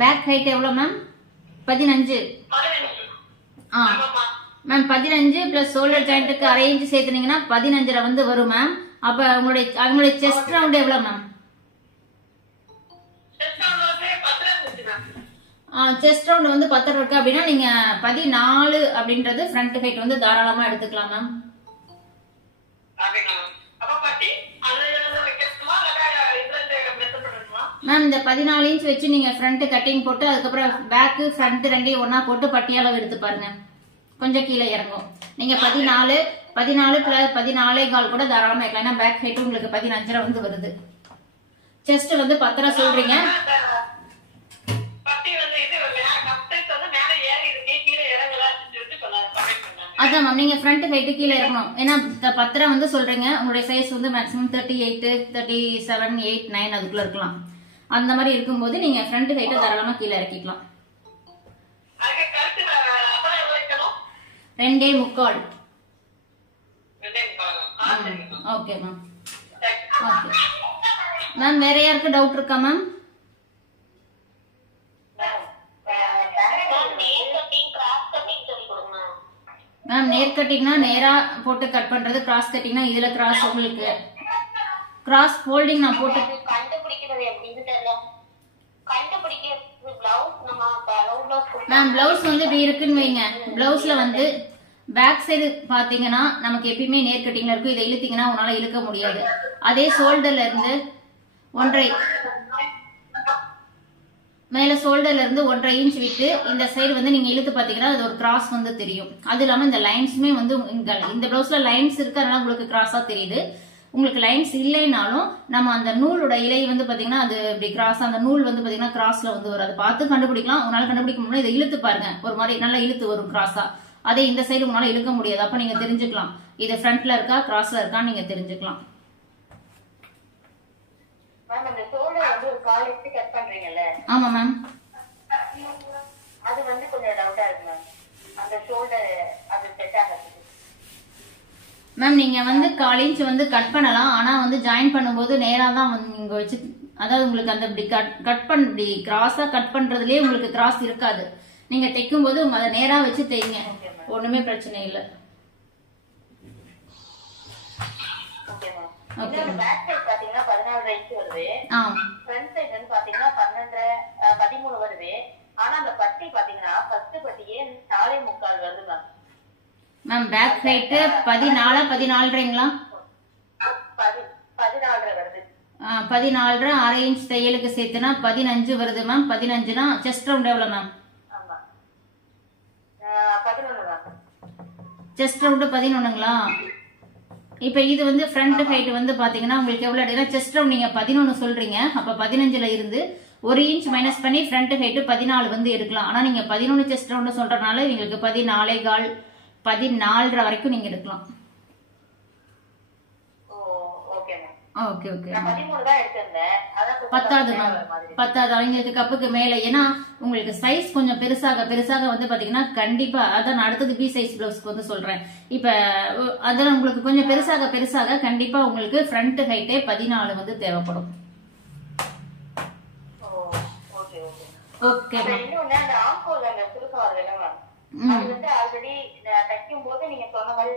பேக் ஹைட் எவ்வளவு மேம்? 15. மேம் 15 பிளஸ் ஷோல்டர் ஜாயிண்ட்டுக்கு 1/2 இன்ச் சேர்த்துனீங்கன்னா 15 வந்து வரும் மேம். அப்ப அவங்களுடைய செஸ்ட் ரவுண்ட் எவ்வளவு மேம்? செஸ்ட் ரவுண்ட் வந்து 10 இருக்கு அப்படின்னா நீங்க 14 அப்படின்றது ஃப்ரண்ட் ஹைட் வந்து தாராளமா எடுத்துக்கலாம் மேம். மேம் இந்த 14 இன்ச் வச்சு நீங்க ஃப்ரண்ட் கட்டிங் போட்டு அதுக்கப்புறம் பேக் ஃப்ரண்ட் ரெண்டையும் ஒன்னா போட்டு பட்டி அளவு எடுத்து பாருங்க, கொஞ்சம் கீழே இறங்கும். நீங்க 14 பிளஸ் 14.25 கூட தாராளமா இருக்கலாம். ஏன்னா பேக் ஹைட் உங்களுக்கு 15 வந்து வருது. செஸ்ட் வந்து 10 சொல்றீங்க. அதான் மேம், நீங்க ஃப்ரண்ட் ஹைட் கீழே இறக்கணும். ஏன்னா 10 வந்து சொல்றீங்க, உங்களுடைய சைஸ் வந்து மேக்ஸிமம் 38, 37, 8, 9 அதுக்குள்ள இருக்கலாம். அந்த மாதிரி இருக்கும்போது நீங்க ஃப்ரண்ட் ஹைட்டை தாராளமா கீழே இறக்கிக்கலாம். 2.25. Okay ma'am. ஓகே மேம், வேற யாருக்கு டவுட் இருக்கா மேம்? மேம் நேர் கட்டிங்னா நேரா போட்டு கட் பண்றது, கிராஸ் கட்டிங்னா இதுல கிராஸ் உங்களுக்கு கிராஸ் ஃபோல்டிங் நான் போட்டு கண்டுபிடிக்கிறது எப்படின்னு தெரியல. மேம் பிளவுஸ் வந்து இப்படி இருக்குன்னு வைங்க. பிளவுஸ்ல வந்து பேக் சைடு பாத்தீங்கன்னா நமக்கு எப்பயுமே நேர் கட்டிங்ல இருக்கும். இதை இழுத்தீங்கன்னா உன்னால இழுக்க முடியாது. அதே ஷோல்டர்ல இருந்து 1.5 மேல ஷோல்டர்ல இருந்து 1.5 இன்ச் விட்டு இந்த சைடு வந்து நீங்க இழுத்து பாத்தீங்கன்னா அது ஒரு கிராஸ் வந்து தெரியும். அது இல்லாம இந்த லைன்ஸுமே வந்து இந்த பிளவுஸ்ல லைன்ஸ் இருக்கு, அதனால உங்களுக்கு கிராஸா தெரியுது. உங்களுக்கு லைன்ஸ் இல்லைனாலும் நம்ம அந்த நூலோட இலை வந்து பாத்தீங்கன்னா அது இப்படி கிராஸ், அந்த நூல் வந்து பாத்தீங்கன்னா கிராஸ்ல வந்து வரும். அதை பார்த்து கண்டுபிடிக்கலாம். உங்களால கண்டுபிடிக்க முடியும். இதை இழுத்து பாருங்க, ஒரு மாதிரி நல்லா இழுத்து வரும் கிராஸா. அதே இந்த சைடு உங்களால இழுக்க முடியாது. அப்ப நீங்க தெரிஞ்சுக்கலாம் இது ஃப்ரண்ட்ல இருக்கா கிராஸ்ல இருக்கான்னு நீங்க தெரிஞ்சுக்கலாம். ஆமா மேம், அது வந்து கொஞ்சம் டவுட்டா இருக்கு மேம். அந்த ஷோல்டர் அது செட் ஆகாது மேம். நீங்க வந்து 1/4 இன்ச் வந்து கட் பண்ணலாம். ஆனா வந்து ஜாயின் பண்ணும்போது நேரா தான் வந்து நீங்க வச்சு, அதாவது உங்களுக்கு அந்த இப்படி கட் பண்ண இப்படி கிராஸா கட் பண்றதுலயே உங்களுக்கு கிராஸ் இருக்காது. நீங்க தைக்கும் போது அதை நேரா வச்சு தைங்க, ஒண்ணுமே பிரச்சனை இல்ல. Okay ma'am. பேக் சைடு பாத்தீங்கன்னா 14 இன்ச் வருது. ஃப்ரண்ட் சைடு வந்து பாத்தீங்கன்னா 13 வருது. ஆனா அந்த பட்டி பாத்தீங்கன்னா ஃபர்ஸ்ட் பட்டியே 4.25 வருது மேம். மேம் பேக் சைடு 14 14.5ங்களா? 14 வருது. 14 1/2 இன்ச் தையலுக்கு சேர்த்துனா 15 வருது மேம். 15னா செஸ்ட் ரவுண்ட் எவ்வளவு மேம்? ஆமா 11 மேம். Chest round 11ங்களா? இப்ப இது வந்து ஃப்ரண்ட் ஹைட் வந்து பாத்தீங்கன்னா உங்களுக்கு எவ்வளவு எடுக்குன்னா, செஸ்ட் ரவுண்ட் நீங்க 11 சொல்றீங்க. அப்ப 15ல இருந்து 1 இன்ச் மைனஸ் பண்ணி ஃப்ரண்ட் ஹைட் 14 வந்து எடுக்கலாம். ஆனா நீங்க 11 செஸ்ட் ரவுண்ட் சொல்றதுனால உங்களுக்கு 14.25 14 வரைக்கும் நீங்க எடுக்கலாம். Okay okay. பத்தாது மேம், பத்தாது. அவங்களுக்கு கப்புக்கு மேல, ஏன்னா உங்களுக்கு சைஸ் கொஞ்சம் பெருசாக பெருசாக வந்து பாத்தீங்கன்னா கண்டிப்பா அதான் நான் அடுத்தது பி சைஸ் பிளவுஸ்க்கு வந்து சொல்றேன். இப்ப அதான் உங்களுக்கு கொஞ்சம் பெருசாக பெருசாக கண்டிப்பா உங்களுக்கு ஃப்ரண்ட் ஹைட்டே 14 வந்து தேவைப்படும். Okay ma'am. இன்னொன்னு அந்த ஆம்கோல் அந்த சுருக்கம் வருதுல மேம், அது வந்து ஆல்ரெடி தைக்கும் போது நீங்க சொன்ன மாதிரி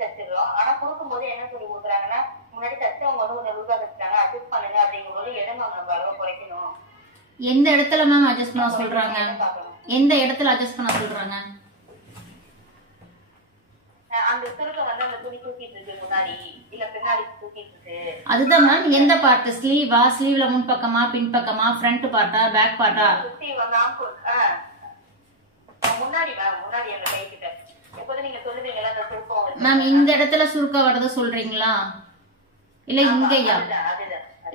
தைச்சிடுறோம். ஆனா கொடுக்கும் போது என்ன சொல்லி கொடுக்குறாங்கன்னா, முன்னாடி தைச்சவங்க வந்து கொஞ்சம் லூசா தைச்சிட்டாங்க, அட்ஜஸ்ட் பண்ணுங்க அப்படிங்கும் போது இடம் நம்ம அளவு குறைக்கணும். எந்த இடத்துல மேம் அட்ஜஸ்ட் பண்ண சொல்றாங்க? எந்த இடத்துல அட்ஜஸ்ட் பண்ண சொல்றாங்க? அந்த சுருக்கம் வந்து அந்த துணி தூக்கிட்டு இருக்கு முன்னாடி இல்ல பின்னாடி தூக்கிட்டு இருக்கு. அதுதான் மேம். எந்த பார்ட்? ஸ்லீவா? ஸ்லீவ்ல முன் பக்கமா பின் பக்கமா, ஃப்ரண்ட் பார்ட்டா பேக் பார்ட்டா? முன்னாடி மேம், முன்னாடி அந்த கை கிட்ட எப்போது நீங்க சொல்லுவீங்களா அந்த சுருக்கம் மேம். இந்த இடத்துல சுருக்க வருது சொல்றீங்களா இல்ல இங்கயா?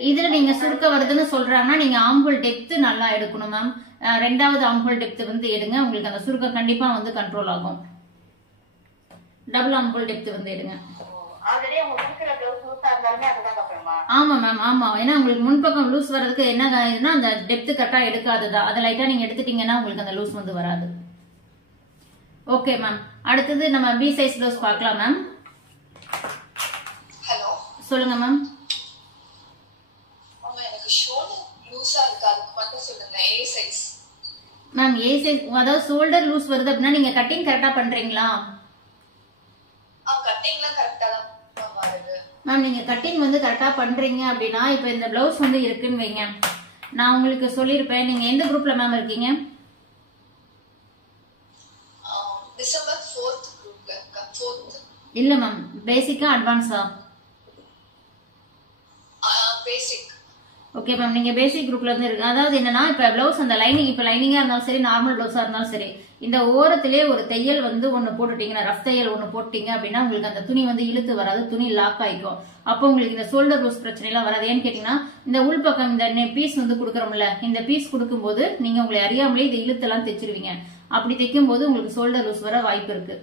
இதுல நீங்க சுருக்க வருதுன்னு சொல்றாங்கன்னா நீங்க ஆம்புல் டெப்த் நல்லா எடுக்கணும் மேம். 2வது ஆம்புல் டெப்த் வந்து எடுங்க, உங்களுக்கு அந்த சுருக்கம் கண்டிப்பா வந்து கண்ட்ரோல் ஆகும். டபுள் ஆம்புல் டெப்த் வந்து எடுங்க. ஆமா மேம், ஆமா. ஏன்னா உங்களுக்கு முன்பக்கம் லூஸ் வர்றதுக்கு என்ன ஆகுதுன்னா அந்த டெப்த் கரெக்டா எடுக்காததா, அதை லைட்டா நீங்க எடுத்துட்டீங்கன்னா உங்களுக்கு அந்த லூஸ் வந்து வராது. Okay ma'am. அடுத்தது நம்ம பி சைஸ் ப்ளவுஸ் பார்க்கலாம் மேம். ஹலோ, சொல்லுங்க மேம். எனக்கு ஷோல்டர் லூஸா இருக்கு, அதுக்கு மட்டும் சொல்லுங்க. ஏ சைஸ் மேம். ஏ சைஸ் அதாவது ஷோல்டர் லூஸ் வருது அப்படின்னா நீங்க கட்டிங் கரெக்டா பண்றீங்களா? கட்டிங்லாம் கரெக்டா தான் வருது மேம். நீங்க கட்டிங் வந்து கரெக்டா பண்றீங்க அப்படின்னா இப்ப இந்த பிளவுஸ் வந்து இருக்குன்னு வைங்க, நான் உங்களுக்கு சொல்லிருப்பேன். நீங்க எந்த குரூப்ல மேம் இருக்கீங்க? டிசம்பர் 4th குரூப்ல இருக்கா? 4th இல்ல மேம், பேசிக்கா அட்வான்ஸா? பேசிக். ஓகே மேம், நீங்க பேசிக் குரூப்ல இருந்து இருக்கு. அதாவது என்னன்னா இப்ப பிளவுஸ் அந்த லைனிங், இப்ப லைனிங்கா இருந்தாலும் சரி நார்மல் பிளவுஸா இருந்தாலும் சரி, இந்த ஓரத்திலே ஒரு தையல் வந்து ஒன்னு போட்டுட்டீங்கன்னா, ரஃப் தையல் ஒன்னு போட்டீங்க அப்படின்னா உங்களுக்கு அந்த துணி வந்து இழுத்து வராது, துணி லாக் ஆயிக்கும். அப்போ உங்களுக்கு இந்த ஷோல்டர் லூஸ் பிரச்சனை எல்லாம் வராது. ஏன்னு கேட்டீங்கன்னா இந்த உள்பக்கம் இந்த பீஸ் வந்து கொடுக்குறோம்ல, இந்த பீஸ் கொடுக்கும்போது நீங்க உங்களை அறியாமலே இதை இழுத்தெல்லாம் தைச்சிருவீங்க. அப்படி தைக்கும் போது உங்களுக்கு ஷோல்டர் லூஸ் வர வாய்ப்பு இருக்கு.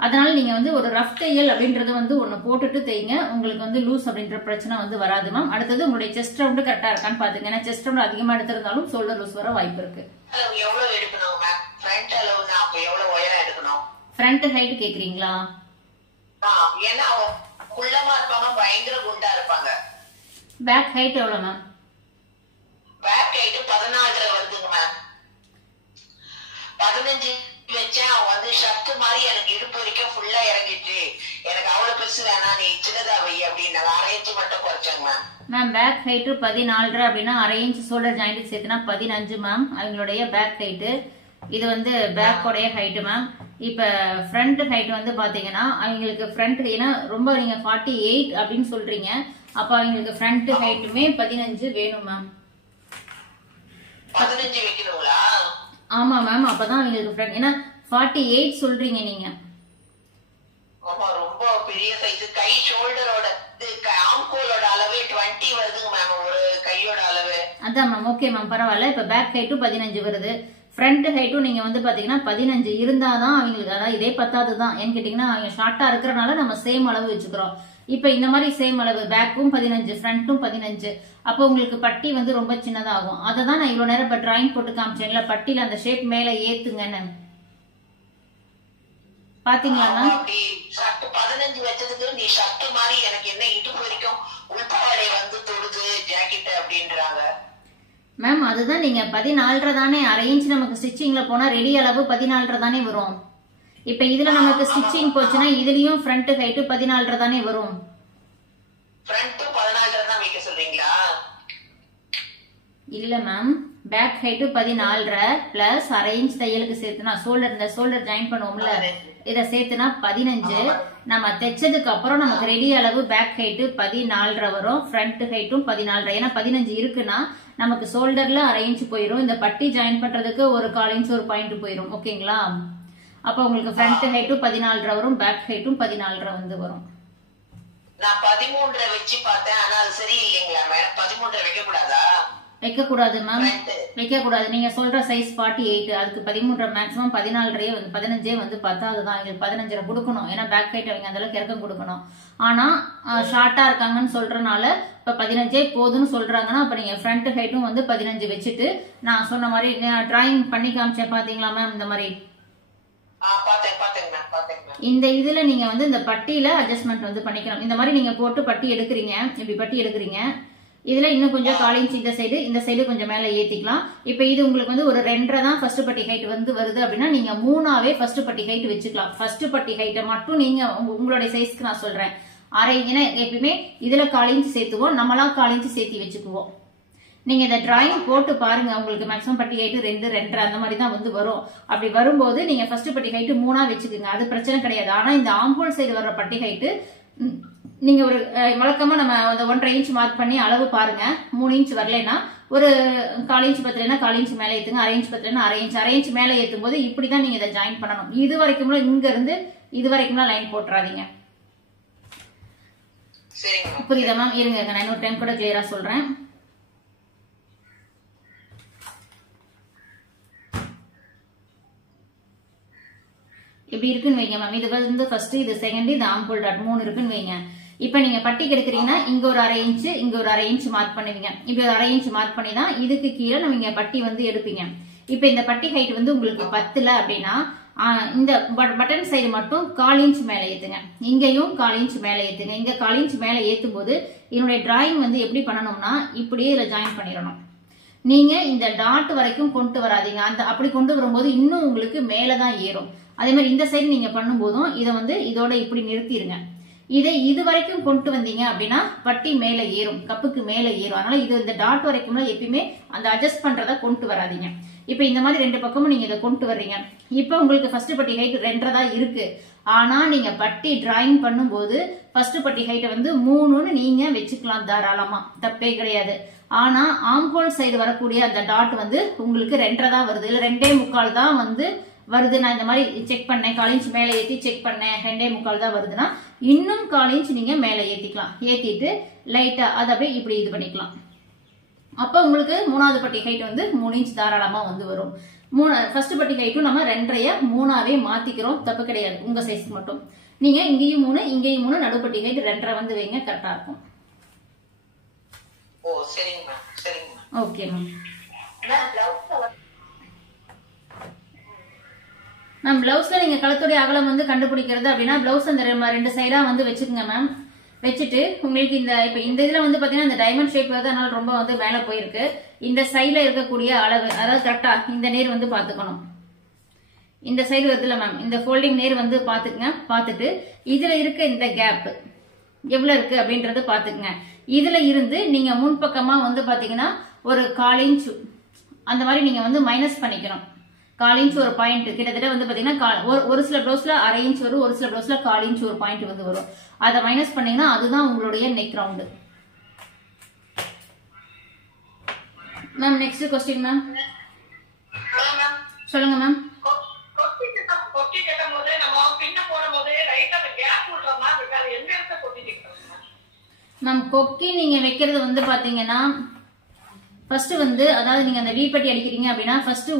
அதனால நீங்க வந்து ஒரு ரஃப் தையல் அப்படின்றது வந்து ஒண்ணு போட்டுட்டு தைங்க, உங்களுக்கு வந்து லூஸ் அப்படின்ற பிரச்சனை வந்து வராது மேம். அடுத்தது உங்களுடைய செஸ்ட் ரவுண்ட் கரெக்டா இருக்கான்னு பாத்துங்க. ஏன்னா செஸ்ட் ரவுண்ட் அதிகமா எடுத்திருந்தாலும் ஷோல்டர் லூஸ் வர வாய்ப்பு இருக்கு. எவ்வளவு எடுக்கணும் மேம்? ஃப்ரண்ட் அளவுனா அப்ப எவ்வளவு உயரம் எடுக்கணும்? ஃப்ரண்ட் ஹைட் கேக்குறீங்களா? ஏன்னா குள்ளமா இருப்பாங்க, பயங்கர குண்டா இருப்பாங்க. பேக் ஹைட் எவ்வளவு மேம்? பேக் ஹைட் 14 வருதுங்க மேம். 15 வச்சா வந்து ஷர்ட் மாதிரி எனக்கு இடுப்பு வரைக்கும் ஃபுல்லா இறங்கிட்டு, எனக்கு அவ்வளவு பெருசு வேணாம், நீ சின்னதா வை அப்படின்னு அரை இன்ச் மட்டும் குறைச்சாங்க மேம். மேம் பேக் ஹைட் 14 அப்படின்னா அரை இன்ச் ஷோல்டர் ஜாயிண்ட் சேர்த்துனா 15 மேம் அவங்களுடைய பேக் ஹைட். இது வந்து பேக்கோடைய ஹைட் மேம். இப்ப ஃப்ரண்ட் ஹைட் வந்து பாத்தீங்கன்னா அவங்களுக்கு ஃப்ரண்ட், ஏன்னா ரொம்ப நீங்க 48 அப்படின்னு சொல்றீங்க, அப்ப அவங்களுக்கு ஃப்ரண்ட் ஹைட்டுமே 15 வேணும் மேம். 15 வைக்கணுங்களா? ஆமா மேம், அப்பதான் அவங்களுக்கு ஃப்ரண்ட், ஏன்னா 48 சொல்றீங்க நீங்க. ஆமா, ரொம்ப பெரிய சைஸ். கை ஷோல்டரோட ஆம்கோலோட அளவு 20 வருதுங்க மேம், ஒரு கையோட அளவு. அதான் மேம், ஓகே மேம், பரவாயில்ல. இப்ப பேக் ஹைட்டும் 15 வருது, ஃப்ரண்ட் ஹைட்டும் நீங்க வந்து பாத்தீங்கன்னா 15 இருந்தாதான் அவங்களுக்கு, அதாவது இதே 10 தான். ஏன்னு கேட்டீங்கன்னா அவங்க ஷார்ட்டா இருக்கிறனால நம்ம சேம் அளவு வச்சுக்கிறோம். இப்ப இந்த மாதிரி சேம் அளவு பேக்கும் 15 ஃப்ரண்ட்டும் 15, அப்போ உங்களுக்கு பட்டி வந்து ரொம்ப சின்னதாகும். அதை தான் நான் இவ்வளவு நேரம் இப்ப டிராயிங் போட்டு காமிச்சேன்ல, பட்டியில அந்த ஷேப் மேல ஏத்துங்கன்னு பாத்தீங்களா மேம்? 15 வச்சதுக்கு நீ ஷர்ட் மாதிரி எனக்கு என்ன இடுப்பு வரைக்கும் உள்பாடை வந்து தொடுது ஜாக்கெட் அப்படின்றாங்க மேம். அதுதான் நீங்க 14 தானே, அரை இன்ச் நமக்கு ஸ்டிச்சிங்ல போனா ரெடி அளவு 14 தானே வரும். இப்ப இதுல நமக்கு ஸ்டிச்சிங் போச்சுன்னா இதுலயும் ஃப்ரண்ட் ஹைட் 14 தானே வரும். ஃப்ரண்ட் 14 தான் வைக்க சொல்றீங்களா? இல்ல மேம், பேக் ஹைட் 14 பிளஸ் அரை இன்ச் தையலுக்கு சேர்த்துனா ஷோல்டர், இந்த ஷோல்டர் ஜாயின் பண்ணுவோம்ல, இத சேர்த்துனா 15. நம்ம தைச்சதுக்கு அப்புறம் நமக்கு ரெடி அளவு பேக் ஹைட் 14 வரும், ஃப்ரண்ட் ஹைட்டும் 14. ஏன்னா 15 இருக்குன்னா நமக்கு ஷோல்டர்ல அரை இன்ச் போயிடும், இந்த பட்டி ஜாயின் பண்றதுக்கு ஒரு 1/4 இன்ச் ஒரு பாயிண்ட் போயிடும். ஓகேங்களா? அப்ப உங்களுக்கு ஃப்ரண்ட் ஹைட்டும் 14 வரும், பேக் ஹைட்டும் 14 வந்து வரும். நான் 13 வச்சு பார்த்தேன், ஆனா அது சரி இல்லைங்களா மேம்? 13 வைக்க கூடாதா? வைக்க கூடாது மேம், வைக்க கூடாது. நீங்க சொல்ற சைஸ் 48, அதுக்கு 13 மேக்ஸிமம் 14 வந்து 15 வந்து 10 தான். இது 15 கொடுக்கணும், ஏன்னா பேக் ஹைட் அவங்க அந்த அளவுக்கு இறக்கம் கொடுக்கணும். ஆனா ஷார்ட்டா இருக்காங்கன்னு சொல்றதுனால இப்ப 15 போதுன்னு சொல்றாங்கன்னா, அப்ப நீங்க ஃப்ரண்ட் ஹைட்டும் வந்து 15 வச்சுட்டு நான் சொன்ன மாதிரி டிராயிங் பண்ணி காமிச்சேன் பாத்தீங்களா மேம்? இந்த மாதிரி இந்த இதுல நீங்க வந்து இந்த பட்டியில அட்ஜஸ்ட்மெண்ட் வந்து பண்ணிக்கணும். இந்த மாதிரி நீங்க போட்டு பட்டி எடுக்கிறீங்க, இப்படி பட்டி எடுக்கிறீங்க, இதுல இன்னும் கொஞ்சம் 1/4 இன்ச் இந்த சைடு கொஞ்சம் மேல ஏத்திக்கலாம். இப்ப இது உங்களுக்கு வந்து ஒரு 2.5 தான் ஃபர்ஸ்ட் பட்டி ஹைட் வந்து வருது அப்படின்னா நீங்க 3ஆவே ஃபர்ஸ்ட் பட்டி ஹைட் வச்சுக்கலாம். ஃபர்ஸ்ட் பட்டி ஹைட்டை மட்டும் நீங்க உங்களுடைய சைஸ்க்கு நான் சொல்றேன் அரை, ஏன்னா எப்பயுமே இதுல 1/4 இன்ச் சேர்த்துவோம், நம்மளா 1/4 இன்ச் சேர்த்து வச்சுக்குவோம். நீங்க இந்த டிராயிங் போட்டு பாருங்க, உங்களுக்கு மேக்ஸிமம் பட்டி ஹைட் 2, 2.5 அந்த மாதிரி தான் வந்து வரும். அப்படி வரும்போது நீங்க ஃபர்ஸ்ட் பட்டி ஹைட் 3ஆ வச்சுக்கோங்க, அது பிரச்சனை கிடையாது. ஆனா இந்த ஆம்போல் சைடு வர்ற பட்டி ஹைட் நீங்க ஒரு வழக்கமா நம்ம 1.5 இன்ச் மார்க் பண்ணி அளவு பாருங்க. 3 இன்ச் வரலன்னா ஒரு 1/4 இன்ச் பத்தலைன்னா 1/4 இன்ச் மேல ஏத்துங்க, அரை இன்ச் பத்தலைன்னா அரை இன்ச் மேல ஏத்தும் போது இப்படிதான் நீங்க இதை ஜாயின் பண்ணணும். இது வரைக்கும் இங்க இருந்து இது வரைக்கும் லைன் போட்டுறாதீங்க. புரியுதா மேம்? இருங்க, நான் இன்னொரு டைம் கூட கிளியரா சொல்றேன். இப்படி இருக்குன்னு வைங்க மேம். இது வந்து ஃபர்ஸ்ட், இது செகண்ட், இது ஆம்போல் டாட் 3 இருக்குன்னு வைங்க. இப்ப நீங்க பட்டிக்கு எடுக்கிறீங்கன்னா இங்க ஒரு அரை இன்ச், இங்க ஒரு அரை இன்ச் மார்க் பண்ணுவீங்க. இப்ப ஒரு அரை இன்ச் மார்க் பண்ணி தான் இதுக்கு கீழே நீங்க பட்டி வந்து எடுப்பீங்க. இப்ப இந்த பட்டி ஹைட் வந்து உங்களுக்கு 10 அப்படின்னா இந்த பட்டன் சைடு மட்டும் 1/4 இன்ச் மேல ஏத்துங்க, இங்கேயும் 1/4 இன்ச் மேல ஏத்துங்க. இங்க 1/4 இன்ச் மேல ஏத்தும் போது என்னுடைய டிராயிங் வந்து எப்படி பண்ணணும்னா இப்படியே இதுல ஜாயின் பண்ணிடணும். நீங்க இந்த டாட் வரைக்கும் கொண்டு வராதீங்க, அந்த அப்படி கொண்டு வரும்போது இன்னும் உங்களுக்கு மேலதான் ஏறும். அதே மாதிரி இந்த சைடு நீங்க பண்ணும் போதும் இதை வந்து இதோட இப்படி நிறுத்திடுங்க. இதை இது வரைக்கும் கொண்டு வந்தீங்க அப்படின்னா பட்டி மேல ஏறும், கப்புக்கு மேல ஏறும். அதனால இது இந்த டாட் வரைக்கும் எப்பயுமே அந்த அட்ஜஸ்ட் பண்றத கொண்டு வராதீங்க. இப்ப இந்த மாதிரி 2 பக்கமும் நீங்க இதை கொண்டு வர்றீங்க. இப்ப உங்களுக்கு ஃபர்ஸ்ட் பட்டி ஹைட் 2.5 தான் இருக்கு. ஆனா நீங்க பட்டி டிராயிங் பண்ணும்போது ஃபர்ஸ்ட் பட்டி ஹைட்டை வந்து 3ன்னு நீங்க வச்சுக்கலாம், தாராளமா தப்பே கிடையாது. ஆனா ஆம்ஹோல் சைடு வரக்கூடிய அந்த டாட் வந்து உங்களுக்கு 2.5 தான் வருது, இல்ல 2.25 தான் வந்து வருது. நான் இந்த மாதிரி செக் பண்ணேன், 1/4 இன்ச் மேல ஏத்தி செக் பண்ணேன், 2.25 தான் வருதுன்னா இன்னும் 1/4 இன்ச் நீங்க மேல ஏத்திக்கலாம். ஏத்திட்டு லைட்டா அதை அப்படியே இப்படி இது பண்ணிக்கலாம். அப்ப உங்களுக்கு 3வது பட்டி ஹைட் வந்து 3 இன்ச் தாராளமா வந்து வரும். ஃபர்ஸ்ட் பட்டி ஹைட்டும் நம்ம 2.5 3ஆவே மாத்திக்கிறோம், தப்பு கிடையாது உங்க சைஸ்க்கு மட்டும். நீங்க இங்கேயும் 3 இங்கேயும் 3 நடுப்பட்டி ஹைட் 2.5 வந்து வைங்க, கரெக்டா இருக்கும். ஓ சரிங்க மேம், சரிங்க மேம். Okay ma'am. மேம் பிளவுஸ்ல நீங்க கழுத்துடைய அகலம் வந்து கண்டுபிடிக்கிறது அப்படின்னா பிளவுஸ் அந்த 2 சைடா வந்து வச்சுக்கோங்க மேம். வச்சுட்டு உங்களுக்கு இப்ப இந்த இதுல வந்து பாத்தீங்கன்னா இந்த டைமண்ட் ஷேப் வந்து அதனால ரொம்ப வந்து மேல போயிருக்கு. இந்த சைடுல இருக்கக்கூடிய அளவு, அதாவது கரெக்டா இந்த நேர் வந்து பாத்துக்கணும். இந்த சைடு வருதுல மேம், இந்த ஃபோல்டிங் நேர் வந்து பாத்துக்குங்க. பாத்துட்டு இதுல இருக்க இந்த கேப் எவ்வளவு இருக்கு அப்படின்றத பாத்துக்குங்க. இதுல இருந்து நீங்க முன்பக்கமா வந்து பாத்தீங்கன்னா ஒரு 1/4 இன்ச் அந்த மாதிரி நீங்க வந்து மைனஸ் பண்ணிக்கணும். 1/4 இன்ச் ஒரு பாயிண்ட், கிட்டத்தட்ட வந்து பாத்தீங்கன்னா ஒரு சில ப்ளவுஸ்ல 1/2 இன்ச் வரும், ஒரு சில ப்ளவுஸ்ல 1/4 இன்ச் ஒரு பாயிண்ட் வந்து வரும். அதை மைனஸ் பண்ணீங்கன்னா அதுதான் உங்களுடைய neck round. Ma'am next question ma'am. சொல்லுங்க மேம். மேம் கொக்கி நீங்க வைக்கிறது வந்து பாத்தீங்கன்னா ஃபர்ஸ்ட் வந்து, அதாவது நீங்க அந்த வி பட்டி அடிக்கிறீங்க அப்படின்னா ஃபர்ஸ்ட்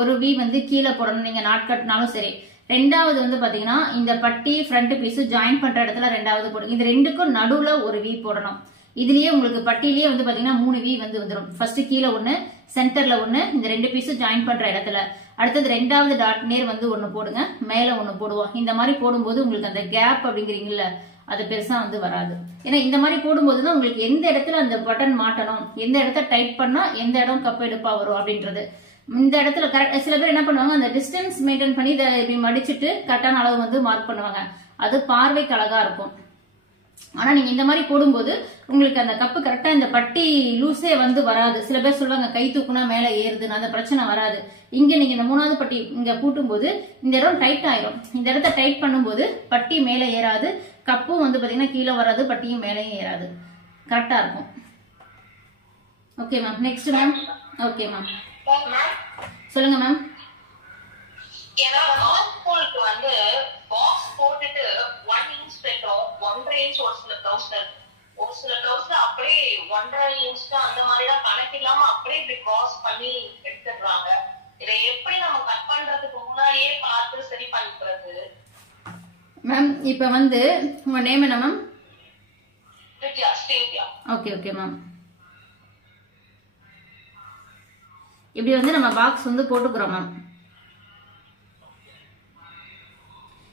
ஒரு வி வந்து கீழே போடணும், நீங்க நாட் கட்னாலும் சரி. ரெண்டாவது வந்து பாத்தீங்கன்னா இந்த பட்டி ஃப்ரண்ட் பீஸ் ஜாயின் பண்ற இடத்துல ரெண்டாவது போடுங்க. இது ரெண்டுக்கும் நடுவுல ஒரு வி போடணும். இதுலயே உங்களுக்கு பட்டிலேயே வந்து பாத்தீங்கன்னா 3 வி வந்து வந்துடும். ஃபர்ஸ்ட் கீழே 1, சென்டர்ல 1, இந்த 2 பீஸ் ஜாயின் பண்ற இடத்துல. அடுத்தது ரெண்டாவது டாட் நேர் வந்து 1 போடுங்க, மேல 1 போடுவோம். இந்த மாதிரி போடும்போது உங்களுக்கு அந்த கேப் அப்படிங்கிறீங்கல்ல அது பெருசா வந்து வராது. ஏன்னா இந்த மாதிரி போடும்போதுதான் உங்களுக்கு எந்த இடத்துல அந்த பட்டன் மாட்டணும், எந்த இடத்த டைட் பண்ணா எந்த இடம் கப் எடுப்பா வரும் அப்படின்றது. இந்த இடத்துல கரெக்ட் சில பேர் என்ன பண்ணுவாங்க, அந்த டிஸ்டன்ஸ் மெயின்டைன் பண்ணி இதை இப்படி மடிச்சுட்டு கரெக்டான அளவு வந்து மார்க் பண்ணுவாங்க. அது பார்வைக்கு அழகா இருக்கும். ஆனா நீங்க இந்த மாதிரி போடும்போது உங்களுக்கு அந்த கப்பு கரெக்டா இந்த பட்டி லூஸே வந்து வராது. சில பேர் சொல்லுவாங்க கை தூக்குனா மேல ஏறுதுன்னு, அந்த பிரச்சனை வராது. இங்க நீங்க இந்த 3வது பட்டி இங்க கூட்டும் போது இந்த இடம் டைட் ஆயிரும். இந்த இடத்த டைட் பண்ணும்போது பட்டி மேல ஏறாது, கப்பும் வந்து பாத்தீங்கன்னா கீழே வராது, பட்டியும் மேலேயும் ஏறாது. கரெக்டா இருக்கும். Okay ma'am. Next ma'am. Okay ma'am சொல்லுங்க மேம். ஏன்னா ஹாஸ்போல்க்கு வந்து பாக்ஸ் போட்டுட்டு 1 இன்ச் வைக்கிறோம், 1.5 இன்ச் ஒரு சில பிளவுஸ்ல அப்படியே 1.5 இன்ச் அந்த மாதிரி தான் கணக்கு இல்லாம அப்படியே இப்படி கிராஸ் பண்ணி எடுத்துடுறாங்க. இதை எப்படி நம்ம கட் பண்றதுக்கு முன்னாடியே பார்த்து சரி பண்ணிக்கிறது? மேம் இப்ப வந்து உங்க நேம் என்ன ma'am? Stevia. Okay okay ma'am. இப்படி வந்து நம்ம பாக்ஸ் வந்து போட்டுக்கிறோம் மேம்.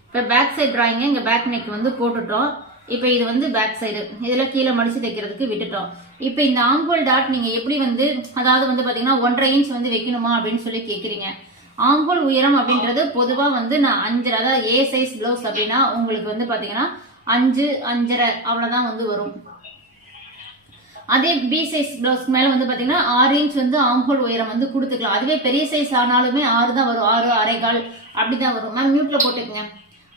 இப்ப பேக் சைடு டிராயிங் இங்க பேக் நெக் வந்து போட்டுட்டோம். இப்ப இது வந்து பேக் சைடு, இதுல கீழே மடிச்சு தைக்கிறதுக்கு விட்டுட்டோம். இப்ப இந்த ஆம்போல் டாட் நீங்க எப்படி வந்து, அதாவது வந்து பாத்தீங்கன்னா 1.5 இன்ச் வந்து வைக்கணுமா அப்படின்னு சொல்லி கேக்குறீங்க. ஆம்போல் உயரம் அப்படின்றது பொதுவா வந்து நான் 5, அதாவது ஏ சைஸ் பிளவுஸ் அப்படின்னா உங்களுக்கு வந்து பாத்தீங்கன்னா 5 5.5 அவ்வளவுதான் வந்து வரும். அதே பி சைஸ் பிளவுஸ் மேல வந்து பாத்தீங்கன்னா 6 இன்ச் வந்து ஆம்போல் உயரம் வந்து கொடுத்துக்கலாம். அதுவே பெரிய சைஸ் ஆனாலுமே 6 தான் வரும், 6 1/4 அப்படிதான் வரும். மேம் மியூட்ல போட்டுக்கங்க.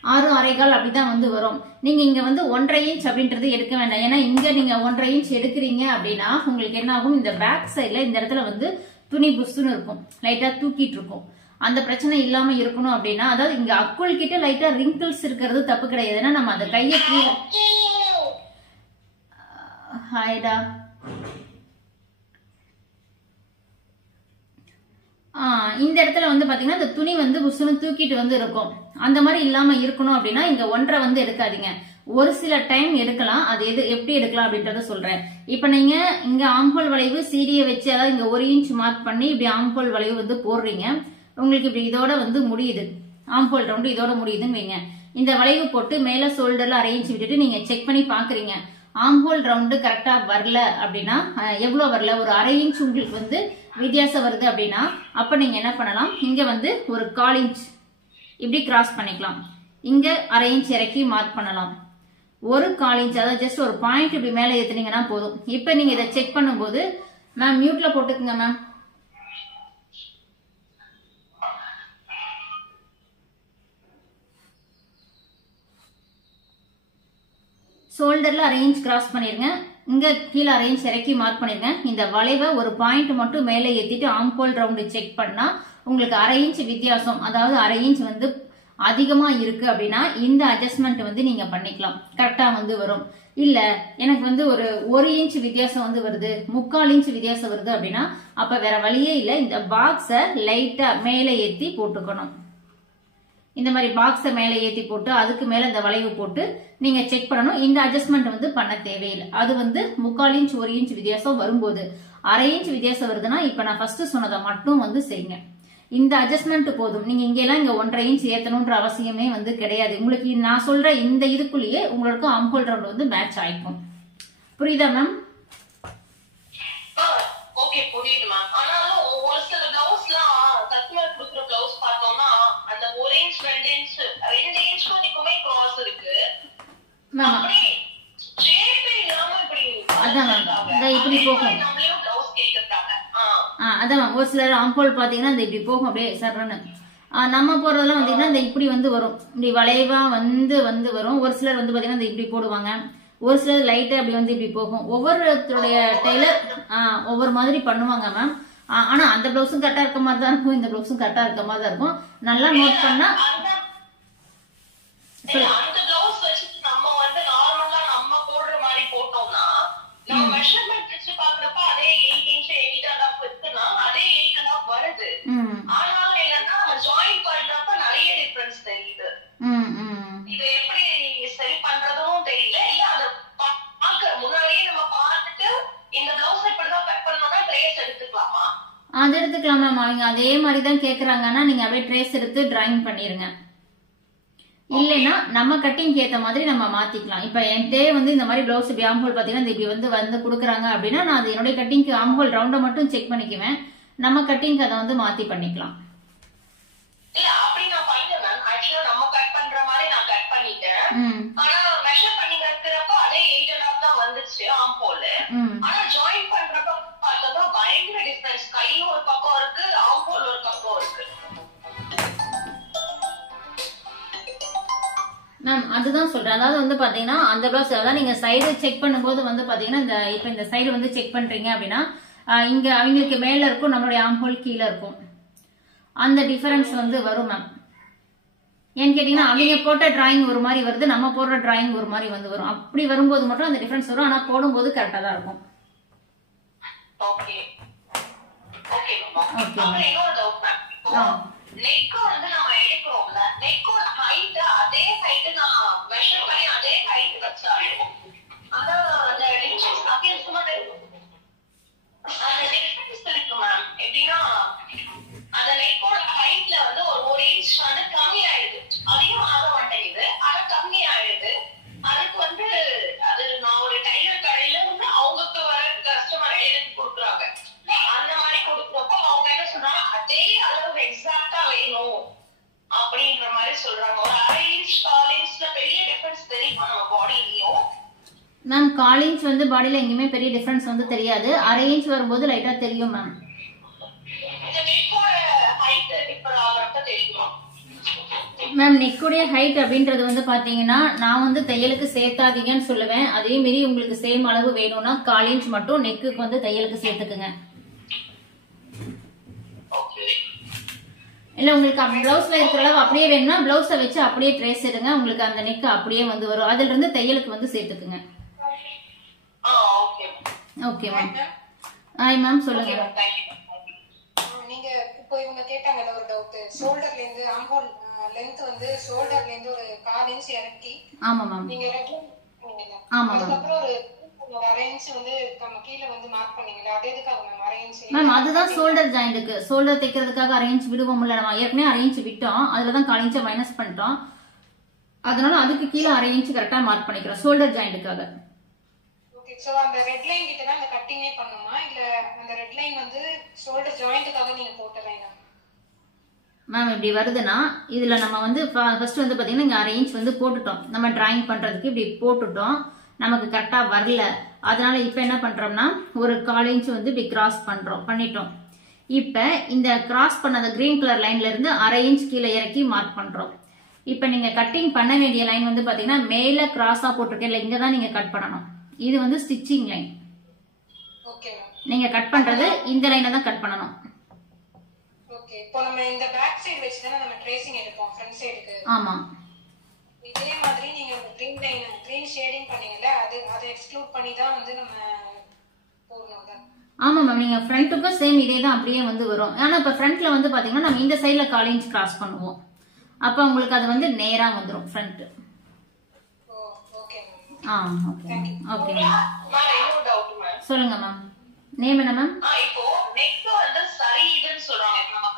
6 1/4 அப்படிதான் வந்து வரும். நீங்க இங்க வந்து 1.5 இன்ச் அப்படின்றது எடுக்க வேண்டாம். ஏன்னா இங்க நீங்க 1.5 இன்ச் எடுக்கிறீங்க அப்படின்னா உங்களுக்கு என்ன ஆகும், இந்த பேக் சைட்ல இந்த இடத்துல வந்து துணி புஷ்னு இருக்கும், லைட்டா தூக்கிட்டு இருக்கும். அந்த பிரச்சனை இல்லாம இருக்கணும் அப்படின்னா, அதாவது இங்க அக்குள் கிட்ட லைட்டா ரிங்கிள்ஸ் இருக்கிறது தப்பு கிடையாது. ஏன்னா நம்ம அந்த கையை கீழே ஹாய்டா இந்த இடத்துல வந்து பாத்தீங்கன்னா இந்த துணி வந்து புஷ்னு தூக்கிட்டு வந்து இருக்கும். அந்த மாதிரி இல்லாம இருக்கணும் அப்படின்னா இங்க 1.5 வந்து எடுக்காதீங்க. ஒரு சில டைம் எடுக்கலாம், அது எப்படி எடுக்கலாம் அப்படின்றத சொல்றேன். இப்ப நீங்க இங்க ஆம்போல் வளைவு சீரிய வச்சு, அதாவது இங்க 1 இன்ச் மார்க் பண்ணி இப்படி ஆம்போல் வளைவு வந்து போடுறீங்க. உங்களுக்கு இப்படி இதோட வந்து முடியுது, ஆம்போல் ரவுண்டு இதோட முடியுதுன்னு வைங்க. இந்த வளைவு போட்டு மேல ஷோல்டர்ல 1/2 இன்ச் விட்டுட்டு நீங்க செக் பண்ணி பாக்குறீங்க, ஆம்போல் ரவுண்டு கரெக்டா வரல அப்படின்னா, எவ்வளவு வரல, ஒரு 1/2 இன்ச் உங்களுக்கு வந்து வித்தியாசம் வருது அப்படின்னா, அப்ப நீங்க என்ன பண்ணலாம், இங்க வந்து ஒரு 1/4 இன்ச் இப்படி கிராஸ் பண்ணிக்கலாம். இங்க 1/2 இன்ச் இறக்கி மார்க் பண்ணலாம். ஒரு 1/4 இன்ச், அதாவது ஜஸ்ட் ஒரு பாயிண்ட் இப்படி மேல ஏத்துனீங்கன்னா போதும். இப்ப நீங்க இதை செக் பண்ணும்போது, மேம் மியூட்ல போட்டுக்குங்க மேம். ஷோல்டர்ல 1/2 இன்ச் கிராஸ் பண்ணிருங்க. இங்க கீழே 1/2 இன்ச் இறக்கி மார்க் பண்ணிருங்க. இந்த வளைவை ஒரு பாயிண்ட் மட்டும் மேலே ஏத்திட்டு ஆம்போல் ரவுண்டு செக் பண்ணா உங்களுக்கு 1/2 இன்ச் வித்தியாசம், அதாவது 1/2 இன்ச் வந்து அதிகமா இருக்கு அப்படின்னா இந்த அட்ஜஸ்ட்மெண்ட் வந்து நீங்க பண்ணிக்கலாம், கரெக்டா வந்து வரும். இல்ல எனக்கு வந்து ஒரு 1 இன்ச் வித்தியாசம் வந்து வருது, 3/4 இன்ச் வித்தியாசம் வருது அப்படின்னா அப்ப வேற வழியே இல்ல, இந்த பாக்ஸ லைட்டா மேல ஏத்தி போட்டுக்கணும். இந்த மாதிரி பாக்ஸ மேல ஏத்தி போட்டு அதுக்கு மேல இந்த வளைவு போட்டு நீங்க செக் பண்ணணும். இந்த அட்ஜஸ்ட்மெண்ட் வந்து பண்ண தேவையில்லை. அது வந்து 3/4 இன்ச் 1 இன்ச் வித்தியாசம் வரும்போது 1/2 இன்ச் வித்தியாசம் வருதுன்னா இப்ப நான் ஃபர்ஸ்ட் சொன்னதை மட்டும் வந்து செய்யுங்க. இந்த அட்ஜஸ்ட்மெண்ட் போதும். நீங்க இங்கெல்லாம் இங்க 1/2 இன்ச் ஏத்தணும்ன்ற அவசியமே வந்து கிடையாது. உங்களுக்கு நான் சொல்ற இந்த இதுக்குள்ளேயே உங்களுக்கு ஆம்ஹோல் ரவுண்ட் வந்து மேட்ச் ஆயிக்கும். புரியுதா மேம்? ஓகே, புரியுது மேம். ஆனாலும் ஒரு சில பிளவுஸ்லாம் கஸ்டமர் கொடுக்குற பிளவுஸ் பார்த்தோம்னா அந்த 1 இன்ச் 2 இன்ச் வரைக்குமே கிராஸ் இருக்கு. அப்படியே ஷேப் இல்லாம இப்படி அதான் மேம் இப்படி போகும். நம்மளே பிளவுஸ் கேக்குறாங்க. அதான் ஒரு சிலர் ஆம்ஹோல் பாத்தீங்கன்னா இந்த இப்படி போகும் அப்படியே சர்றன்னு. நம்ம போறதெல்லாம் பாத்தீங்கன்னா இந்த இப்படி வந்து வரும், இப்படி வளைவா வந்து வந்து வரும். ஒரு சிலர் வந்து பாத்தீங்கன்னா இந்த இப்படி போடுவாங்க, ஒரு சிலர் லைட்டா அப்படி வந்து இப்படி போகும். ஒவ்வொருத்தருடைய டெய்லர் ஒவ்வொரு மாதிரி பண்ணுவாங்க மேம். ஆனா அந்த பிளவுஸும் கரெக்டா இருக்க மாதிரி தான் இருக்கும், இந்த பிளவுஸும் கரெக்டா இருக்க மாதிரி தான் இருக்கும். நல்லா நோட் பண்ணா அந்த பிளவுஸ் வச்சு நம்ம வந்து நார்மலா நம்ம போடுற மாதிரி போட்டோம்னா நம்ம மெஷர்மென்ட் வச்சு பாக்குறப்ப அதே 8 இன்ச் 8.5 இருக்குன்னா அதே 8.5 வருது. ஆனாலும் என்னன்னா நம்ம ஜாயின் பண்றப்ப நிறைய டிஃபரன்ஸ் தெரியுது. இது எப்படி சரி பண்றதும் தெரியல. இல்ல அத முன்னாடியே நம்ம பார்த்துட்டு இந்த பிளவுஸ் இப்படிதான் கட் பண்ணோம்னா ட்ரேஸ் எடுத்துக்கலாமா? அது எடுத்துக்கலாம் மேம். அவங்க அதே மாதிரி தான் கேக்குறாங்கன்னா நீங்க அப்படியே ட்ரேஸ் எடுத்து டிராயிங் பண்ணிருங்க. இல்லைன்னா நம்ம கட்டிங் ஏத்த மாதிரி நம்ம மாத்திக்கலாம். இப்ப என்கிட்ட வந்து இந்த மாதிரி பிளவுஸ் இப்படி ஆம்ஹோல் பாத்தீங்கன்னா இப்படி வந்து கொடுக்குறாங்க அப்படின்னா நான் அது என்னுடைய கட்டிங்க்கு ஆம்ஹோல் ரவுண்ட மட்டும் செக் பண்ணிக்குவேன். நம்ம கட்டிங்க்கு அதை வந்து மாத்தி பண்ணிக்கலாம். இல்ல அப்படி நான் பண்ணல மேம். ஆக்சுவலா நம்ம கட் பண்ற மாதிரி நான் கட் பண்ணிட்டேன். ஆனா மெஷர் பண்ணி வைக்கிறப்ப அதே 8.5 தான் வந்துச்சு ஆம்ஹோல். ஆனா ஜாயின் பண்றப்ப பார்த்தா பயங்கர டிஃபரன்ஸ். கை ஒரு பக்கம் இருக்கு, ஆம்ஹோல் ஒரு பக்கம் இருக்கு. மேம் அதுதான் சொல்றேன். அதாவது வந்து பாத்தீங்கன்னா அந்த பிளவுஸ் அதாவது நீங்க சைடு செக் பண்ணும்போது வந்து பாத்தீங்கன்னா இப்ப இந்த சைடு வந்து செக் பண்றீங்க அப்படின்னா இங்க அவங்களுக்கு மேல இருக்கும், நம்மளுடைய ஆம்ஹோல் கீழே இருக்கும். அந்த டிஃபரன்ஸ் வந்து வரும் மேம். ஏன்னு கேட்டீங்கன்னா அவங்க போட்ட டிராயிங் ஒரு மாதிரி வருது, நம்ம போடுற டிராயிங் ஒரு மாதிரி வந்து வரும். அப்படி வரும்போது மட்டும் அந்த டிஃபரன்ஸ் வரும். ஆனா போடும்போது கரெக்டா தான் இருக்கும். Okay okay ma'am. அப்புறம் இன்னொரு டவுட் மேம். நெக் வந்து நம்ம எடுக்கிறோம்ல, நெக்கோட ஹைட் அதே ஹைட் நான் மெஷர் பண்ணி அதே ஹைட் வச்சாலும் அதான் அந்த இன்ச்சஸ் அப்படியே சும்மா அந்த டிஃபரன்ஸ் இருக்கு மேம். எப்படின்னா அந்த நெக்கோட ஹைட்ல வந்து ஒரு 1 இன்ச் வந்து கம்மி ஆயிடுது, அதிகம் ஆக மாட்டேங்குது, ஆனா கம்மி ஆயிடுது. அதுக்கு வந்து அது நான் ஒரு டைலர் கடையில வந்து அவங்களுக்கு வர கஸ்டமரை எடுத்து கொடுக்குறாங்க. அந்த மாதிரி கொடுக்குறப்போ அவங்க என்ன சொல்றாங்க, அதே அளவு எக்ஸாக்டா வேணும் அப்படின்ற மாதிரி சொல்றாங்க. ஒரு 1/2 இன்ச் 1/4 இன்ச்ல பெரிய டிஃபரன்ஸ் தெரியுமா நம்ம பாடியிலயும்? மேம் 1/4 இன்ச் வந்து பாடியில எங்கேயுமே பெரிய டிஃபரன்ஸ் வந்து தெரியாது. 1/2 இன்ச் வரும்போது லைட்டா தெரியும் மேம். இந்த நெக்கோட ஹைட் டிஃபர் ஆகிறப்ப தெரியுமா மேம்? நெக்குடைய ஹைட் அப்படின்றது வந்து பாத்தீங்கன்னா நான் வந்து தையலுக்கு சேர்த்தாதீங்கன்னு சொல்லுவேன். அதே மாரி உங்களுக்கு சேம் அளவு வேணும்னா 1/4 இன்ச் மட்டும் நெக்குக்கு வந்து தையலுக்கு சேர்த்துக்குங்க. இல்ல உங்களுக்கு பிளவுஸ்ல இருக்கிற அளவு அப்படியே வேணும்னா பிளவுஸை வச்சு அப்படியே ட்ரேஸ் எடுங்க, உங்களுக்கு அந்த நெக் அப்படியே வந்து வரும். அதுல இருந்து தையலுக்கு வந்து சேர்த்துக்குங்க. Okay ma'am. ஆய் மேம் சொல்லுங்க. நீங்க இப்போ இவங்க கேட்டாங்கல்ல ஒரு டவுட், ஷோல்டர்ல இருந்து ஆம்ஹோல் லென்த் வந்து ஷோல்டர்ல இருந்து ஒரு 1/4 இன்ச் இறக்கி. ஆமா மேம். நீங்க ரெக்லைன் பண்ணீங்கல, ஆமா மேம். அதுக்கப்புறம் ஒரு 1/2 இன்ச் வந்து கீழ வந்து மார்க் பண்ணீங்கல, அது எதுக்காக மேம் 1/2 இன்ச்? மேம் அதுதான் ஷோல்டர் ஜாயிண்ட்க்கு. ஷோல்டர் தைக்கிறதுக்காக 1/2 இன்ச் விடுவோம்ல, நம்ம ஏற்கனவே 1/2 இன்ச் விட்டோம், அதுலதான் 1/4 இன்ச் மைனஸ் பண்ணிட்டோம். அதனால அதுக்கு கீழே 1/2 இன்ச் கரெக்டா மார்க் பண்ணிக்கிறோம் ஷோல்டர் ஜாயிண்ட்க்காக. ஓகே, சோ அந்த ரெட் லைன் கிட்ட தான் அந்த கட்டிங்கே பண்ணுமா, இல்ல அந்த ரெட் லைன் வந்து ஷோல்டர் ஜாயிண்ட்க்காக நீங்க போட்ட லைனா? மேம் இப்படி வருதுன்னா இதுல நம்ம வந்து ஃபர்ஸ்ட் வந்து பாத்தீங்கன்னா இங்க 1/2 இன்ச் வந்து போட்டுட்டோம், நம்ம டிராயிங் பண்றதுக்கு இப்படி போட்டுட்டோம், நமக்கு கரெக்டா வரல. அதனால இப்ப என்ன பண்றோம்னா ஒரு 1/4 இன்ச் வந்து இப்படி கிராஸ் பண்ணிட்டோம். இப்ப இந்த கிராஸ் பண்ண அந்த கிரீன் கலர் லைன்ல இருந்து 1/2 இன்ச் கீழே இறக்கி மார்க் பண்றோம். இப்ப நீங்க கட்டிங் பண்ண வேண்டிய லைன் வந்து பாத்தீங்கன்னா மேல கிராஸா போட்டிருக்கேன், இங்கதான் நீங்க கட் பண்ணணும். இது வந்து ஸ்டிச்சிங் லைன். நீங்க கட் பண்றது இந்த லைனை தான் கட் பண்ணணும். ஓகே. இப்போ நம்ம இந்த பேக் சைடு வச்சு தான நம்ம ட்ரேசிங் எடுப்போம் ஃப்ரண்ட் சைடுக்கு. ஆமா. இதே மாதிரி நீங்க கிரீன் லைன் கிரீன் ஷேடிங் பண்ணீங்கல அதை எக்ஸ்க்ளூட் பண்ணி தான் வந்து நம்ம போடணும். ஆமா மேம், நீங்க ஃப்ரண்ட்டுக்கும் சேம் இதே தான் அப்படியே வந்து வரும். ஆனா இப்ப ஃப்ரண்ட்ல வந்து பாத்தீங்கன்னா நம்ம இந்த சைடுல 1/4 இன்ச் கிராஸ் பண்ணுவோம். அப்ப உங்களுக்கு அது வந்து நேரா வந்துரும் front. Okay okay okay ma'am. இன்னொரு டவுட் மேம். சொல்லுங்க மேம். நேம் என்ன மேம்? இப்போ நெக் வந்து சரியுதுன்னு சொல்றாங்க. நம்ம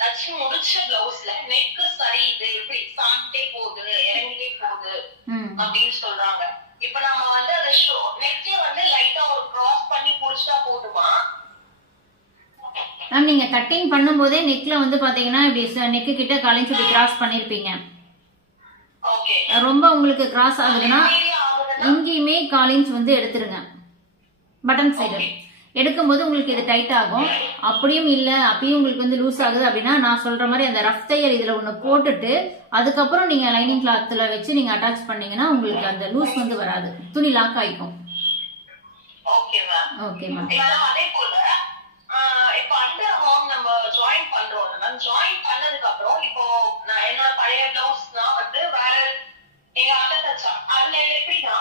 தச்சு முடிச்ச பிளவுஸ்ல நெக் சரியுது, இப்படி சாப்பிட்டே போகுது, இறங்கிட்டே போகுது அப்படின்னு சொல்றாங்க. இப்ப நம்ம வந்து அந்த நெக்ல வந்து லைட்டா ஒரு கிராஸ் பண்ணி புடிச்சா போதுமா மேம்? நீங்க கட்டிங் பண்ணும்போதே நெக்ல வந்து பாத்தீங்கன்னா இப்படி நெக்கு கிட்ட 1/4 இன்ச் இப்படி கிராஸ் பண்ணிருப்பீங்க. ஓகே. ரொம்ப உங்களுக்கு கிராஸ் ஆகுதுன்னா இங்கேயுமே 1/4 இன்ச் வந்து எடுத்துருங்க. பட்டன் சைடு எடுக்கும்போது உங்களுக்கு இது டைட் ஆகும். அப்படியும் இல்ல அப்பயும் உங்களுக்கு வந்து லூஸ் ஆகுது அப்படின்னா நான் சொல்ற மாதிரி அந்த ரஃப் தையல் இதுல ஒண்ணு போட்டுட்டு அதுக்கப்புறம் நீங்க லைனிங் கிளாத்ல வச்சு நீங்க அட்டாச் பண்ணீங்கன்னா உங்களுக்கு அந்த லூஸ் வந்து வராது, துணி லாக் ஆயிக்கும். Okay ma'am. Okay ma'am. அதே போல இப்போ அண்டர் ஆர்ம் நம்ம ஜாயின் பண்றோம் மேம். ஜாயின் பண்ணதுக்கு அப்புறம் இப்போ நான் என்னோட பழைய பிளவுஸ்னா வந்து வேற எங்க அத்தை தச்சா அதுல எப்படின்னா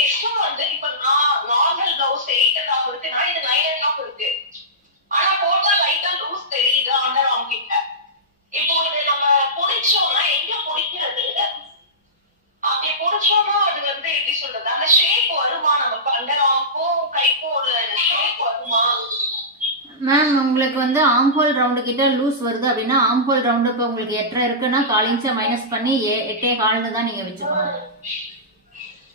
எக்ஸ்ட்ரா வந்து இப்ப நான் நார்மல் பிளவுஸ் 8.5 இருக்குன்னா இது 9.5 இருக்கு. ஆனா போட்டா லைட்டா லூஸ் தெரியுது அண்டர் ஆர்ம் கிட்ட. இப்போ இதை நம்ம புடிச்சோம்னா எங்க புடிக்கிறது? அப்படி புடிச்சோம்னா அது வந்து எப்படி சொல்றது, அந்த ஷேப் வருமா? நமக்கு அண்டர் ஆர்ம்க்கும் கைக்கும் ஒரு ஷேப் வருமா? மேம் உங்களுக்கு வந்து ஆம்ஹோல் ரவுண்டு கிட்ட லூஸ் வருது அப்படின்னா ஆம்ஹோல் ரவுண்டு இப்போ உங்களுக்கு 8.5 இருக்குன்னா 1/4 இன்ச்சை மைனஸ் பண்ணி 8.25 தான் நீங்க வச்சுக்கணும்.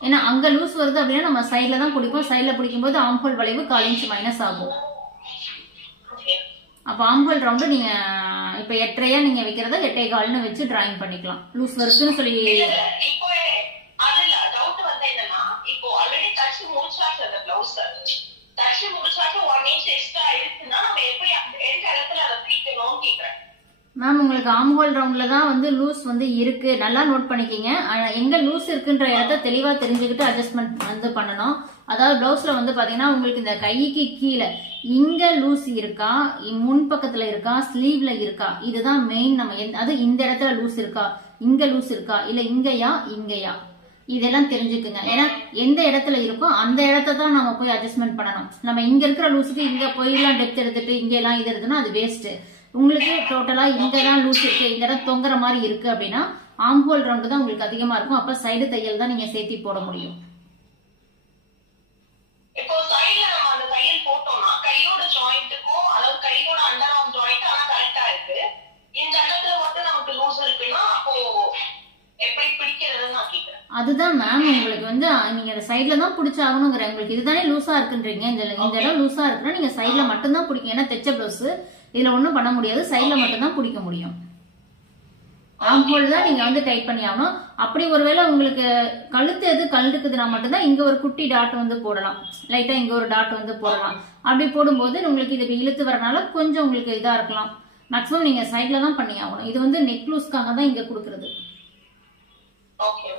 ஏன்னா அங்க லூஸ் வருது அப்படின்னா நம்ம சைட்ல தான் பிடிக்கும். சைட்ல பிடிக்கும் போது ஆம்ஹோல் வளைவு 1/4 இன்ச் மைனஸ் ஆகும். அப்ப ஆம்ஹோல் ரவுண்டு நீங்க இப்ப 8.5 நீங்க வைக்கிறத 8.25 வச்சு டிராயிங் பண்ணிக்கலாம். லூஸ் வருதுன்னு சொல்லி இப்போ அதுல டவுட் வந்து என்னன்னா, இப்போ ஆல்ரெடி தச்சு முடிச்சாச்சு அந்த பிளவுஸ், தச்சு முடிச்சாச்சு 1 இன்ச் எக்ஸ்ட்ரா இருக்குன்னா நம்ம எப்படி அந்த எந்த இடத்துல அதை பிடிக்கணும்னு கேக்குறேன். மேம் உங்களுக்கு ஆம்ஹோல் ரவுண்ட்ல தான் வந்து லூஸ் வந்து இருக்கு, நல்லா நோட் பண்ணிக்கிங்க. எங்க லூஸ் இருக்குன்ற இடத்த தெளிவா தெரிஞ்சுக்கிட்டு அட்ஜஸ்ட்மெண்ட் வந்து பண்ணணும். அதாவது பிளவுஸ்ல வந்து பாத்தீங்கன்னா உங்களுக்கு இந்த கைக்கு கீழே இங்க லூஸ் இருக்கா, முன்பக்கத்துல இருக்கா, ஸ்லீவ்ல இருக்கா, இதுதான் மெயின். நம்ம அது இந்த இடத்துல லூஸ் இருக்கா, இங்க லூஸ் இருக்கா, இல்ல இங்கயா இதெல்லாம் தெரிஞ்சுக்குங்க. ஏன்னா எந்த இடத்துல இருக்கோ அந்த இடத்த தான் நம்ம போய் அட்ஜஸ்ட்மெண்ட் பண்ணணும். நம்ம இங்க இருக்கிற லூஸுக்கு இங்க போயெல்லாம் டெப்த் எடுத்துட்டு இங்க எல்லாம் இது எடுத்துனா அது வேஸ்ட். உங்களுக்கு டோட்டலா இங்கதான் லூஸ் இருக்கு, இந்த இடம் தொங்குற மாதிரி இருக்கு அப்படின்னா ஆம்ஹோல் ரவுண்டு தான் உங்களுக்கு அதிகமா இருக்கும். அப்ப சைடு தையல் தான் நீங்க சேர்த்தி போட முடியும். இப்போ சைடுல நம்ம அந்த தையல் போட்டோம்னா கையோட ஜாயிண்ட்டுக்கும் அதாவது கையோட அண்டர் ஆர்ம் ஜாயிண்ட் ஆனா கரெக்டா இருக்கு. இந்த இடத்துல மட்டும் நமக்கு லூஸ் இருக்குன்னா அப்போ எப்படி பிடிக்கிறதுன்னு நான் கேக்குறேன். அதுதான் மேம் உங்களுக்கு வந்து நீங்க சைட்ல தான் பிடிச்சாகணுங்கிற. உங்களுக்கு இதுதானே லூசா இருக்குன்றீங்க. இந்த இடம் லூசா இருக்குன்னா நீங்க சைட்ல மட்டும் தான் பிடிக்கும். ஏன்னா தைச்ச பிளவுஸ் இதுல ஒண்ணும் பண்ண முடியாது, சைட்ல மட்டும் தான் பிடிக்க முடியும். ஆம்ஹோல் தான் நீங்க வந்து டைட் பண்ணி ஆகணும். அப்படி ஒருவேளை உங்களுக்கு கழுத்து எது கழுத்துக்குதுன்னா மட்டும்தான் இங்க ஒரு குட்டி டாட் வந்து போடலாம், லைட்டா இங்க ஒரு டாட் வந்து போடலாம். அப்படி போடும்போது உங்களுக்கு இது இழுத்து வரனால கொஞ்சம் உங்களுக்கு இதா இருக்கலாம். மேக்ஸிமம் நீங்க சைட்ல தான் பண்ணி ஆகணும். இது வந்து நெக் லூஸ்க்காக தான் இங்க கொடுக்கறது. Okay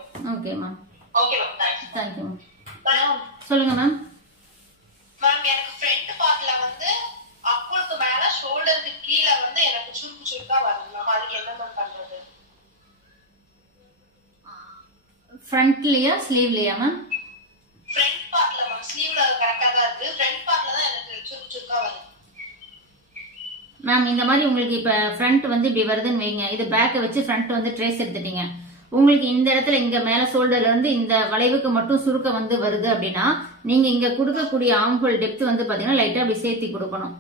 ma'am. Okay ma'am, thank you ma'am. சொல்லுங்க மேம். மேம் எனக்கு ஃப்ரண்ட் பார்ட்ல வந்து அப்புளுக்கு மேல ஷோல்டருக்கு கீழ வந்து எனக்கு சுருக்கு சுருக்கா வருது மேம். அதுக்கு என்ன மேம் பண்றது? ஃப்ரண்ட்லயா ஸ்லீவ்லயா மேம்? ஃப்ரண்ட் பார்ட்ல மேம். ஸ்லீவ்ல கரெக்ட்டா தான் இருக்கு, ஃப்ரண்ட் பார்ட்ல தான் எனக்கு சுருக்கு சுருக்கா வருது மேம். இந்த மாதிரி உங்களுக்கு இப்ப ஃப்ரண்ட் வந்து இப்படி வருதுன்னு வைங்க, இது பேக்கை வச்சு ஃப்ரண்ட் வந்து ட்ரேஸ் எடுத்துட்டீங்க. உங்களுக்கு இந்த இடத்துல இங்க மேல ஷோல்டர்ல இருந்து இந்த வளைவுக்கு மட்டும் சுருக்க வந்து வருது அப்படின்னா நீங்க இங்க கொடுக்கக்கூடிய ஆம்ஹோல் டெப்த் வந்து பாத்தீங்கன்னா லைட்டா அப்படி சேர்த்தி கொடுக்கணும்.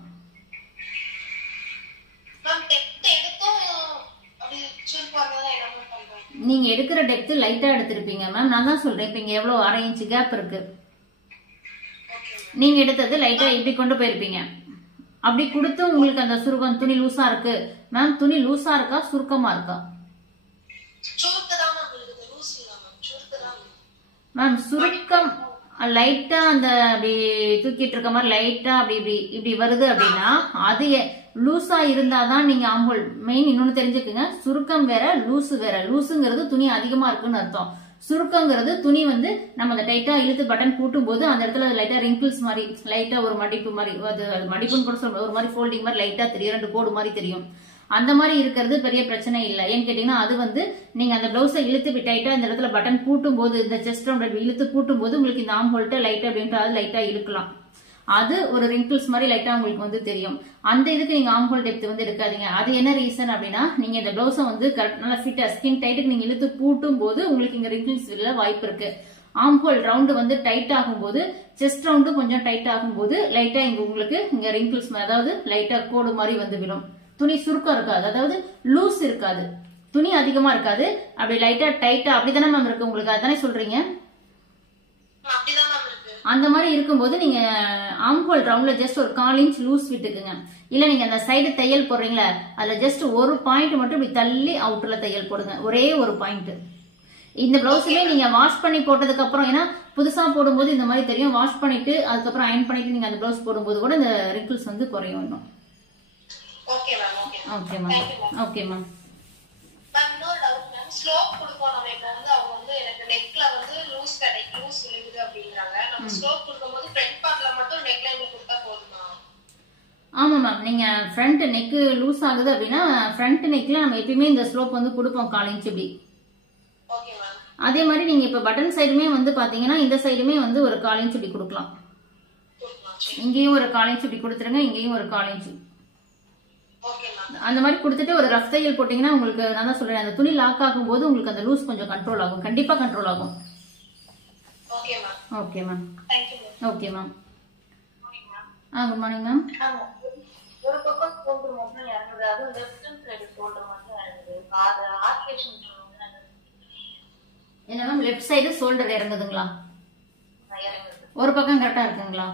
நீங்க எடுக்கிற டெப்த் லைட்டா எடுத்திருப்பீங்க மேம். நான் தான் சொல்றேன் இப்ப இங்க எவ்வளவு 1/2 இன்ச் கேப் இருக்கு. நீங்க எடுத்தது லைட்டா இப்படி கொண்டு போயிருப்பீங்க. அப்படி கொடுத்து உங்களுக்கு அந்த சுருக்கம் துணி லூசா இருக்கு மேம். துணி லூசா இருக்கா சுருக்கமா இருக்கா? மேம் சுருக்கம் லைட்டா அந்த அப்படி தூக்கிட்டு இருக்க மாதிரி லைட்டா அப்படி இப்படி இப்படி வருது அப்படின்னா அது லூசா இருந்தாதான் நீங்க ஆம்ஹோல் மெயின். இன்னொன்னு தெரிஞ்சுக்குங்க, சுருக்கம் வேற லூசு வேற. லூசுங்கிறது துணி அதிகமா இருக்குன்னு அர்த்தம். சுருக்கங்கிறது துணி வந்து நம்ம அந்த டைட்டா இழுத்து பட்டன் கூட்டும் போது அந்த இடத்துல லைட்டா ரிங்கிள்ஸ் மாதிரி லைட்டா ஒரு மடிப்பு மாதிரி, அது மடிப்புன்னு கூட சொல்ல ஒரு மாதிரி ஃபோல்டிங் மாதிரி லைட்டா தெரியும், 2 கோடு மாதிரி தெரியும். அந்த மாதிரி இருக்கிறது பெரிய பிரச்சனை இல்லை. ஏன்னு கேட்டீங்கன்னா அது வந்து நீங்க அந்த பிளவுஸை இழுத்து டைட்டா இந்த இடத்துல பட்டன் பூட்டும் போது, இந்த செஸ்ட் ரவுண்ட் இழுத்து பூட்டும் போது உங்களுக்கு இந்த ஆம் ஹோல்ட்ட லைட்டா அப்படின்ட்டு அது லைட்டா இழுக்கலாம். அது ஒரு ரிங்கிள்ஸ் மாதிரி லைட்டா உங்களுக்கு வந்து தெரியும். அந்த இதுக்கு நீங்க ஆம் ஹோல் டெப்த் வந்து எடுக்காதீங்க. அது என்ன ரீசன் அப்படின்னா, நீங்க இந்த பிளவுஸை வந்து நல்லா ஃபிட்டா ஸ்கின் டைட்டுக்கு நீங்க இழுத்து பூட்டும் போது உங்களுக்கு இங்க ரிங்கிள்ஸ் விழ வாய்ப்பு இருக்கு. ஆம் ஹோல் ரவுண்டு வந்து டைட் ஆகும் போது, செஸ்ட் ரவுண்டு கொஞ்சம் டைட் ஆகும் போது லைட்டா இங்க உங்களுக்கு இங்க ரிங்கிள்ஸ், அதாவது லைட்டா கோடு மாதிரி வந்து விடும். துணி சுருக்கம் இருக்காது, அதாவது லூஸ் இருக்காது, துணி அதிகமா இருக்காது, அப்படி லைட்டா டைட்டா அப்படித்தானே மேம் இருக்கு உங்களுக்கு, அதானே சொல்றீங்க? அந்த மாதிரி இருக்கும்போது நீங்க ஆம் ஹோல் ரவுண்ட்ல ஜஸ்ட் ஒரு 1/4 இன்ச் லூஸ் விட்டுக்குங்க. இல்ல நீங்க அந்த சைடு தையல் போடுறீங்களா, அதுல ஜஸ்ட் ஒரு பாயிண்ட் மட்டும் இப்படி தள்ளி அவுட்டர்ல தையல் போடுங்க, ஒரே ஒரு பாயிண்ட். இந்த பிளவுஸ்லயே நீங்க வாஷ் பண்ணி போட்டதுக்கு அப்புறம், ஏன்னா புதுசா போடும்போது இந்த மாதிரி தெரியும், வாஷ் பண்ணிட்டு அதுக்கப்புறம் அயன் பண்ணிட்டு நீங்க அந்த பிளவுஸ் போடும்போது கூட இந்த ரிங்கிள்ஸ் வந்து குறையும் இன்னும். Okay ma'am. Okay ma'am. Okay ma'am. இன்னொரு டவுட் மேம், ஸ்லோப் கொடுப்போம் நம்ம. இப்போ வந்து அவங்க வந்து எனக்கு நெக்ல வந்து லூஸ் விழுகுது அப்படிங்கிறாங்க. நம்ம ஸ்லோப் கொடுக்கும்போது ஃப்ரண்ட் பார்ட்ல மட்டும் நெக் லைன் கொடுத்தா போதுமா? ஆமா மேம், நீங்க ஃப்ரண்ட் நெக் லூஸ் ஆகுது அப்படின்னா ஃப்ரண்ட் நெக்ல நம்ம எப்பயுமே இந்த ஸ்லோப் வந்து கொடுப்போம் 1/4 இன்ச் இப்படி. அதே மாதிரி நீங்க இப்ப பட்டன் சைடுமே வந்து பாத்தீங்கன்னா இந்த சைடுமே வந்து ஒரு 1/4 இன்ச் இப்படி கொடுக்கலாம். இங்கேயும் ஒரு 1/4 இன்ச் இப்படி கொடுத்துருங்க, இங்கேயும் ஒரு 1/4 இன்ச். அந்த மாதிரி கொடுத்துட்டு ஒரு ரஃப் தையல் போட்டீங்கன்னா உங்களுக்கு, நான் தான் சொல்றேன், அந்த துணி லாக் ஆகும் போது உங்களுக்கு அந்த லூஸ் கொஞ்சம் கண்ட்ரோல் ஆகும், கண்டிப்பா கண்ட்ரோல் ஆகும். Okay ma'am. Okay ma'am. Good morning ma'am. ஒரு பக்கம் ஷோல்டர் மட்டும் இறங்குது, அது லெஃப்ட் சைடு ஷோல்டர் மட்டும் இறங்குது. அது ஆர்டிகேஷன் என்ன மேம், லெஃப்ட் சைடு ஷோல்டர் இறங்குதுங்களா? இறங்குது. ஒரு பக்கம் கரெக்டா இருக்குங்களா?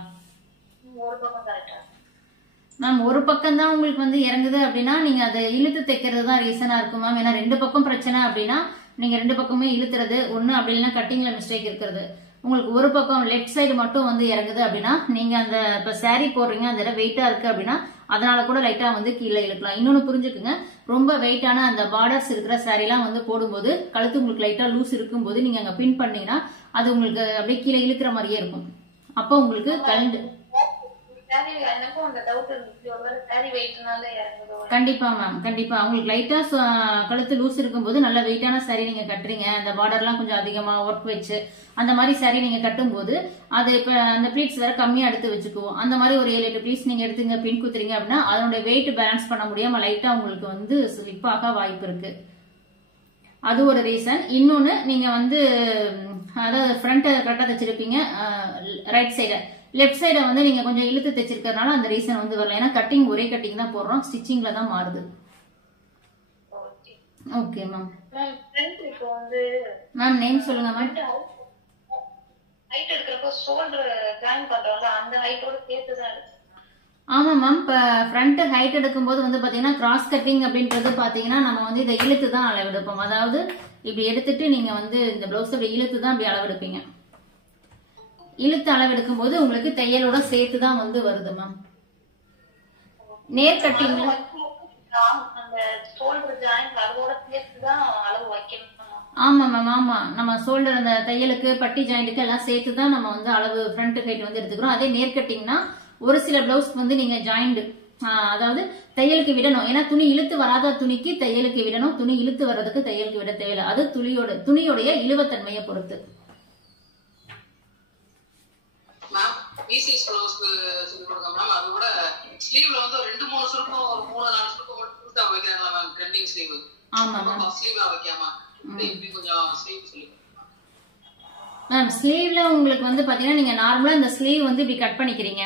ஒரு பக்கம் கரெக்டா மேம். ஒரு பக்கம் தான் உங்களுக்கு வந்து இறங்குது அப்படின்னா நீங்க அதை இழுத்து தைக்கிறது தான் ரீசனா இருக்கும் மேம். ஏன்னா 2 பக்கம் பிரச்சனை அப்படின்னா நீங்க 2 பக்கமே இழுத்துறது ஒண்ணு, அப்படி இல்லைன்னா கட்டிங்ல மிஸ்டேக் இருக்கிறது. உங்களுக்கு ஒரு பக்கம் லெஃப்ட் சைடு மட்டும் வந்து இறங்குது அப்படின்னா நீங்க அந்த இப்ப சாரி போடுறீங்க, அந்த இடம் வெயிட்டா இருக்கு அப்படின்னா அதனால கூட லைட்டா வந்து கீழே இழுக்கலாம். இன்னொன்னு புரிஞ்சுக்குங்க, ரொம்ப வெயிட்டான அந்த பார்டர்ஸ் இருக்கிற சாரி எல்லாம் வந்து போடும்போது கழுத்து உங்களுக்கு லைட்டா லூஸ் இருக்கும் போது நீங்க அங்க பின் பண்ணீங்கன்னா அது உங்களுக்கு அப்படியே கீழே இழுக்கிற மாதிரியே இருக்கும். அப்போ உங்களுக்கு கலண்டு கண்டிப்பா மேம், கண்டிப்பா உங்களுக்கு லைட்டா கழுத்து லூஸ் இருக்கும் போது நல்ல வெயிட்டான சாரி நீங்க கட்டுறீங்க, அந்த பார்டர் எல்லாம் கொஞ்சம் அதிகமா ஒர்க் வச்சு அந்த மாதிரி சாரி நீங்க கட்டும் போது அது இப்ப அந்த ப்ளீட்ஸ் வேற கம்மியா எடுத்து வச்சுக்குவோம். அந்த மாதிரி ஒரு 7-8 ப்ளீட்ஸ் நீங்க எடுத்துங்க, பின் குத்துறீங்க அப்படின்னா அதனுடைய வெயிட் பேலன்ஸ் பண்ண முடியாம லைட்டா உங்களுக்கு வந்து ஸ்லிப் ஆக வாய்ப்பு இருக்கு. அது ஒரு ரீசன். இன்னொன்னு, நீங்க வந்து அதாவது ஃப்ரண்ட் கரெக்டா தைச்சிருப்பீங்க, ரைட் சைடு லெஃப்ட் சைட வந்து நீங்க கொஞ்சம் இழுத்து தைச்சிருக்கறனால அந்த ரீசன் வந்து வரல. ஏன்னா கட்டிங் ஒரே கட்டிங் தான் போடுறோம், ஸ்டிச்சிங்ல தான் மாறுது. Okay ma'am. மேம் நேம் சொல்லுங்க மேம். ஹைட் எடுக்கிறப்போ ஷோல்டர் ஜாயின் பண்றோம்ல, அந்த ஹைட்டோட சேர்த்து தான் இருக்கு. ஆமா மேம். இப்ப ஃப்ரண்ட் ஹைட் எடுக்கும் போது வந்து பாத்தீங்கன்னா கிராஸ் கட்டிங் அப்படின்றது பாத்தீங்கன்னா நம்ம வந்து இதை இழுத்து தான் அளவெடுப்போம். அதாவது இப்படி எடுத்துட்டு நீங்க வந்து இந்த பிளவுஸ் இப்படி இழுத்து தான் இப்படி அளவெடுப்பீங்க. இழுத்து அளவெடுக்கும் போது உங்களுக்கு தையலோட சேர்த்து தான் வந்து வருது மேம். நேர் கட்டிங்ல அந்த ஷோல்டர் ஜாயின் அதோட சேர்த்து தான் அளவு வைக்கணும். ஆமா மேம், ஆமா. நம்ம ஷோல்டர் அந்த தையலுக்கு பட்டி ஜாயிண்ட்டுக்கு எல்லாம் சேர்த்து தான் நம்ம வந்து அளவு ஃப்ரண்ட் ஹைட் வந்து எடுத்துக்கிறோம். அதே நேர் கட்டிங்னா ஒரு சில பிளவுஸ்க்கு வந்து நீங்க ஜாயிண்ட், அதாவது தையலுக்கு விடணும். ஏன்னா துணி இழுத்து வராத துணிக்கு தையலுக்கு விடணும், துணி இழுத்து வர்றதுக்கு தையலுக்கு விட தேவையில்லை. அது துணியோடைய இழுவத்தன்மையை பொறுத்து. மேம் பிசிஎஸ் ப்ளவுஸ்க்கு சொல்லி கொடுங்க மேம். அது கூட ஸ்லீவ்ல வந்து 2-3 சுருக்கம், ஒரு 3-4 சுருக்கம் மட்டும் புதுசா வைக்கிறாங்களா மேம், ட்ரெண்டிங் ஸ்லீவ். ஆமா மேம். ஸ்லீவா வைக்காம இப்படி கொஞ்சம் ஸ்லீவ் சொல்லி மேம். ஸ்லீவ்ல உங்களுக்கு வந்து பாத்தீங்கன்னா நீங்க நார்மலா இந்த ஸ்லீவ் வந்து இப்படி கட் பண்ணிக்கிறீங்க,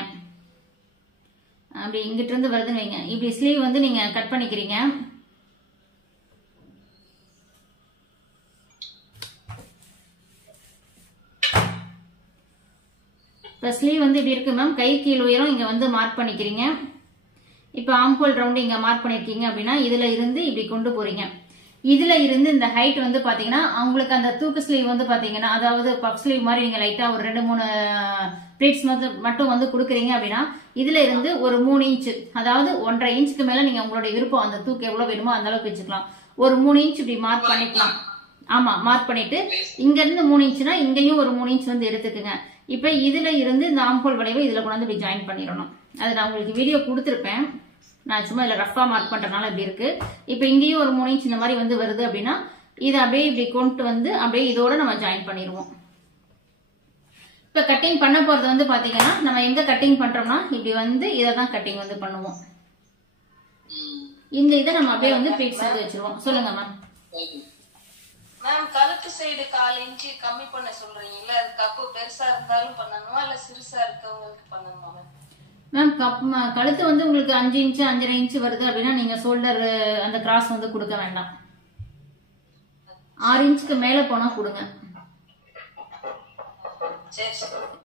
அப்படி இங்கிட்ட இருந்து வருதுன்னு வைங்க, இப்படி ஸ்லீவ் வந்து நீங்க கட் பண்ணிக்கிறீங்க. இப்ப ஸ்லீவ் வந்து இப்படி இருக்கு மேம். கை கீழ் உயரம் இங்க வந்து மார்க் பண்ணிக்கிறீங்க. இப்ப ஆம்ஹோல் ரவுண்ட் இங்க மார்க் பண்ணிருக்கீங்க அப்படின்னா இதுல இருந்து இப்படி கொண்டு போறீங்க. இதுல இருந்து இந்த ஹைட் வந்து பாத்தீங்கன்னா உங்களுக்கு அந்த தூக்கு ஸ்லீவ் வந்து பாத்தீங்கன்னா, அதாவது பஃப் ஸ்லீவ் மாதிரி நீங்க லைட்டா ஒரு 2-3 பிளேட்ஸ் மட்டும் வந்து கொடுக்குறீங்க அப்படின்னா இதுல இருந்து ஒரு 3 இன்ச், அதாவது 1.5 இன்ச்சுக்கு மேல நீங்க உங்களுடைய விருப்பம், அந்த தூக்கு எவ்வளவு வேணுமோ அந்த அளவுக்கு வச்சுக்கலாம். ஒரு 3 இன்ச் இப்படி மார்க் பண்ணிக்கலாம். ஆமா, மார்க் பண்ணிட்டு இங்க இருந்து 3 இன்ச்னா இங்கேயும் ஒரு 3 இன்ச் வந்து எடுத்துக்குங்க. இப்ப இதுல இருந்து இந்த ஆம்ஹோல் வளைவை இதுல கொண்டாந்து இப்படி ஜாயின் பண்ணிடணும். அது நான் உங்களுக்கு வீடியோ கொடுத்துருப்பேன், நான் சும்மா இதில் ரஃபாக மார்க் பண்ணுறதுனால இப்படி இருக்கு. இப்போ இங்கேயும் ஒரு 3 இன்ச் இந்த மாதிரி வந்து வருது அப்படின்னா இதை அப்படியே இப்படி கொண்டு வந்து அப்படியே இதோட நம்ம ஜாயின் பண்ணிடுவோம். இப்போ கட்டிங் பண்ண போகிறது வந்து பார்த்தீங்கன்னா நம்ம எங்கே கட்டிங் பண்ணுறோம்னா இப்படி வந்து இதை தான் கட்டிங் வந்து பண்ணுவோம். இந்த இதை நம்ம அப்படியே வந்து பீட்ஸ் வந்து வச்சிருவோம். சொல்லுங்க மேம். மேம் கழுத்து சைடு 1/4 இன்ச்சு கம்மி பண்ண சொல்றீங்கல்ல, அது கப்பு பெருசா இருந்தாலும் பண்ணணுமா இல்ல சிறுசா இருக்கவங்களுக்கு பண்ணணுமா மேம்? கழுத்து வந்து உங்களுக்கு 5 இன்ச்சு 5.5 இன்ச்சு வருது அப்படின்னா நீங்க ஷோல்டர் அந்த கிராஸ் வந்து கொடுக்க வேண்டாம். 6 இன்ச்சுக்கு மேல போனா கொடுங்க. சரி.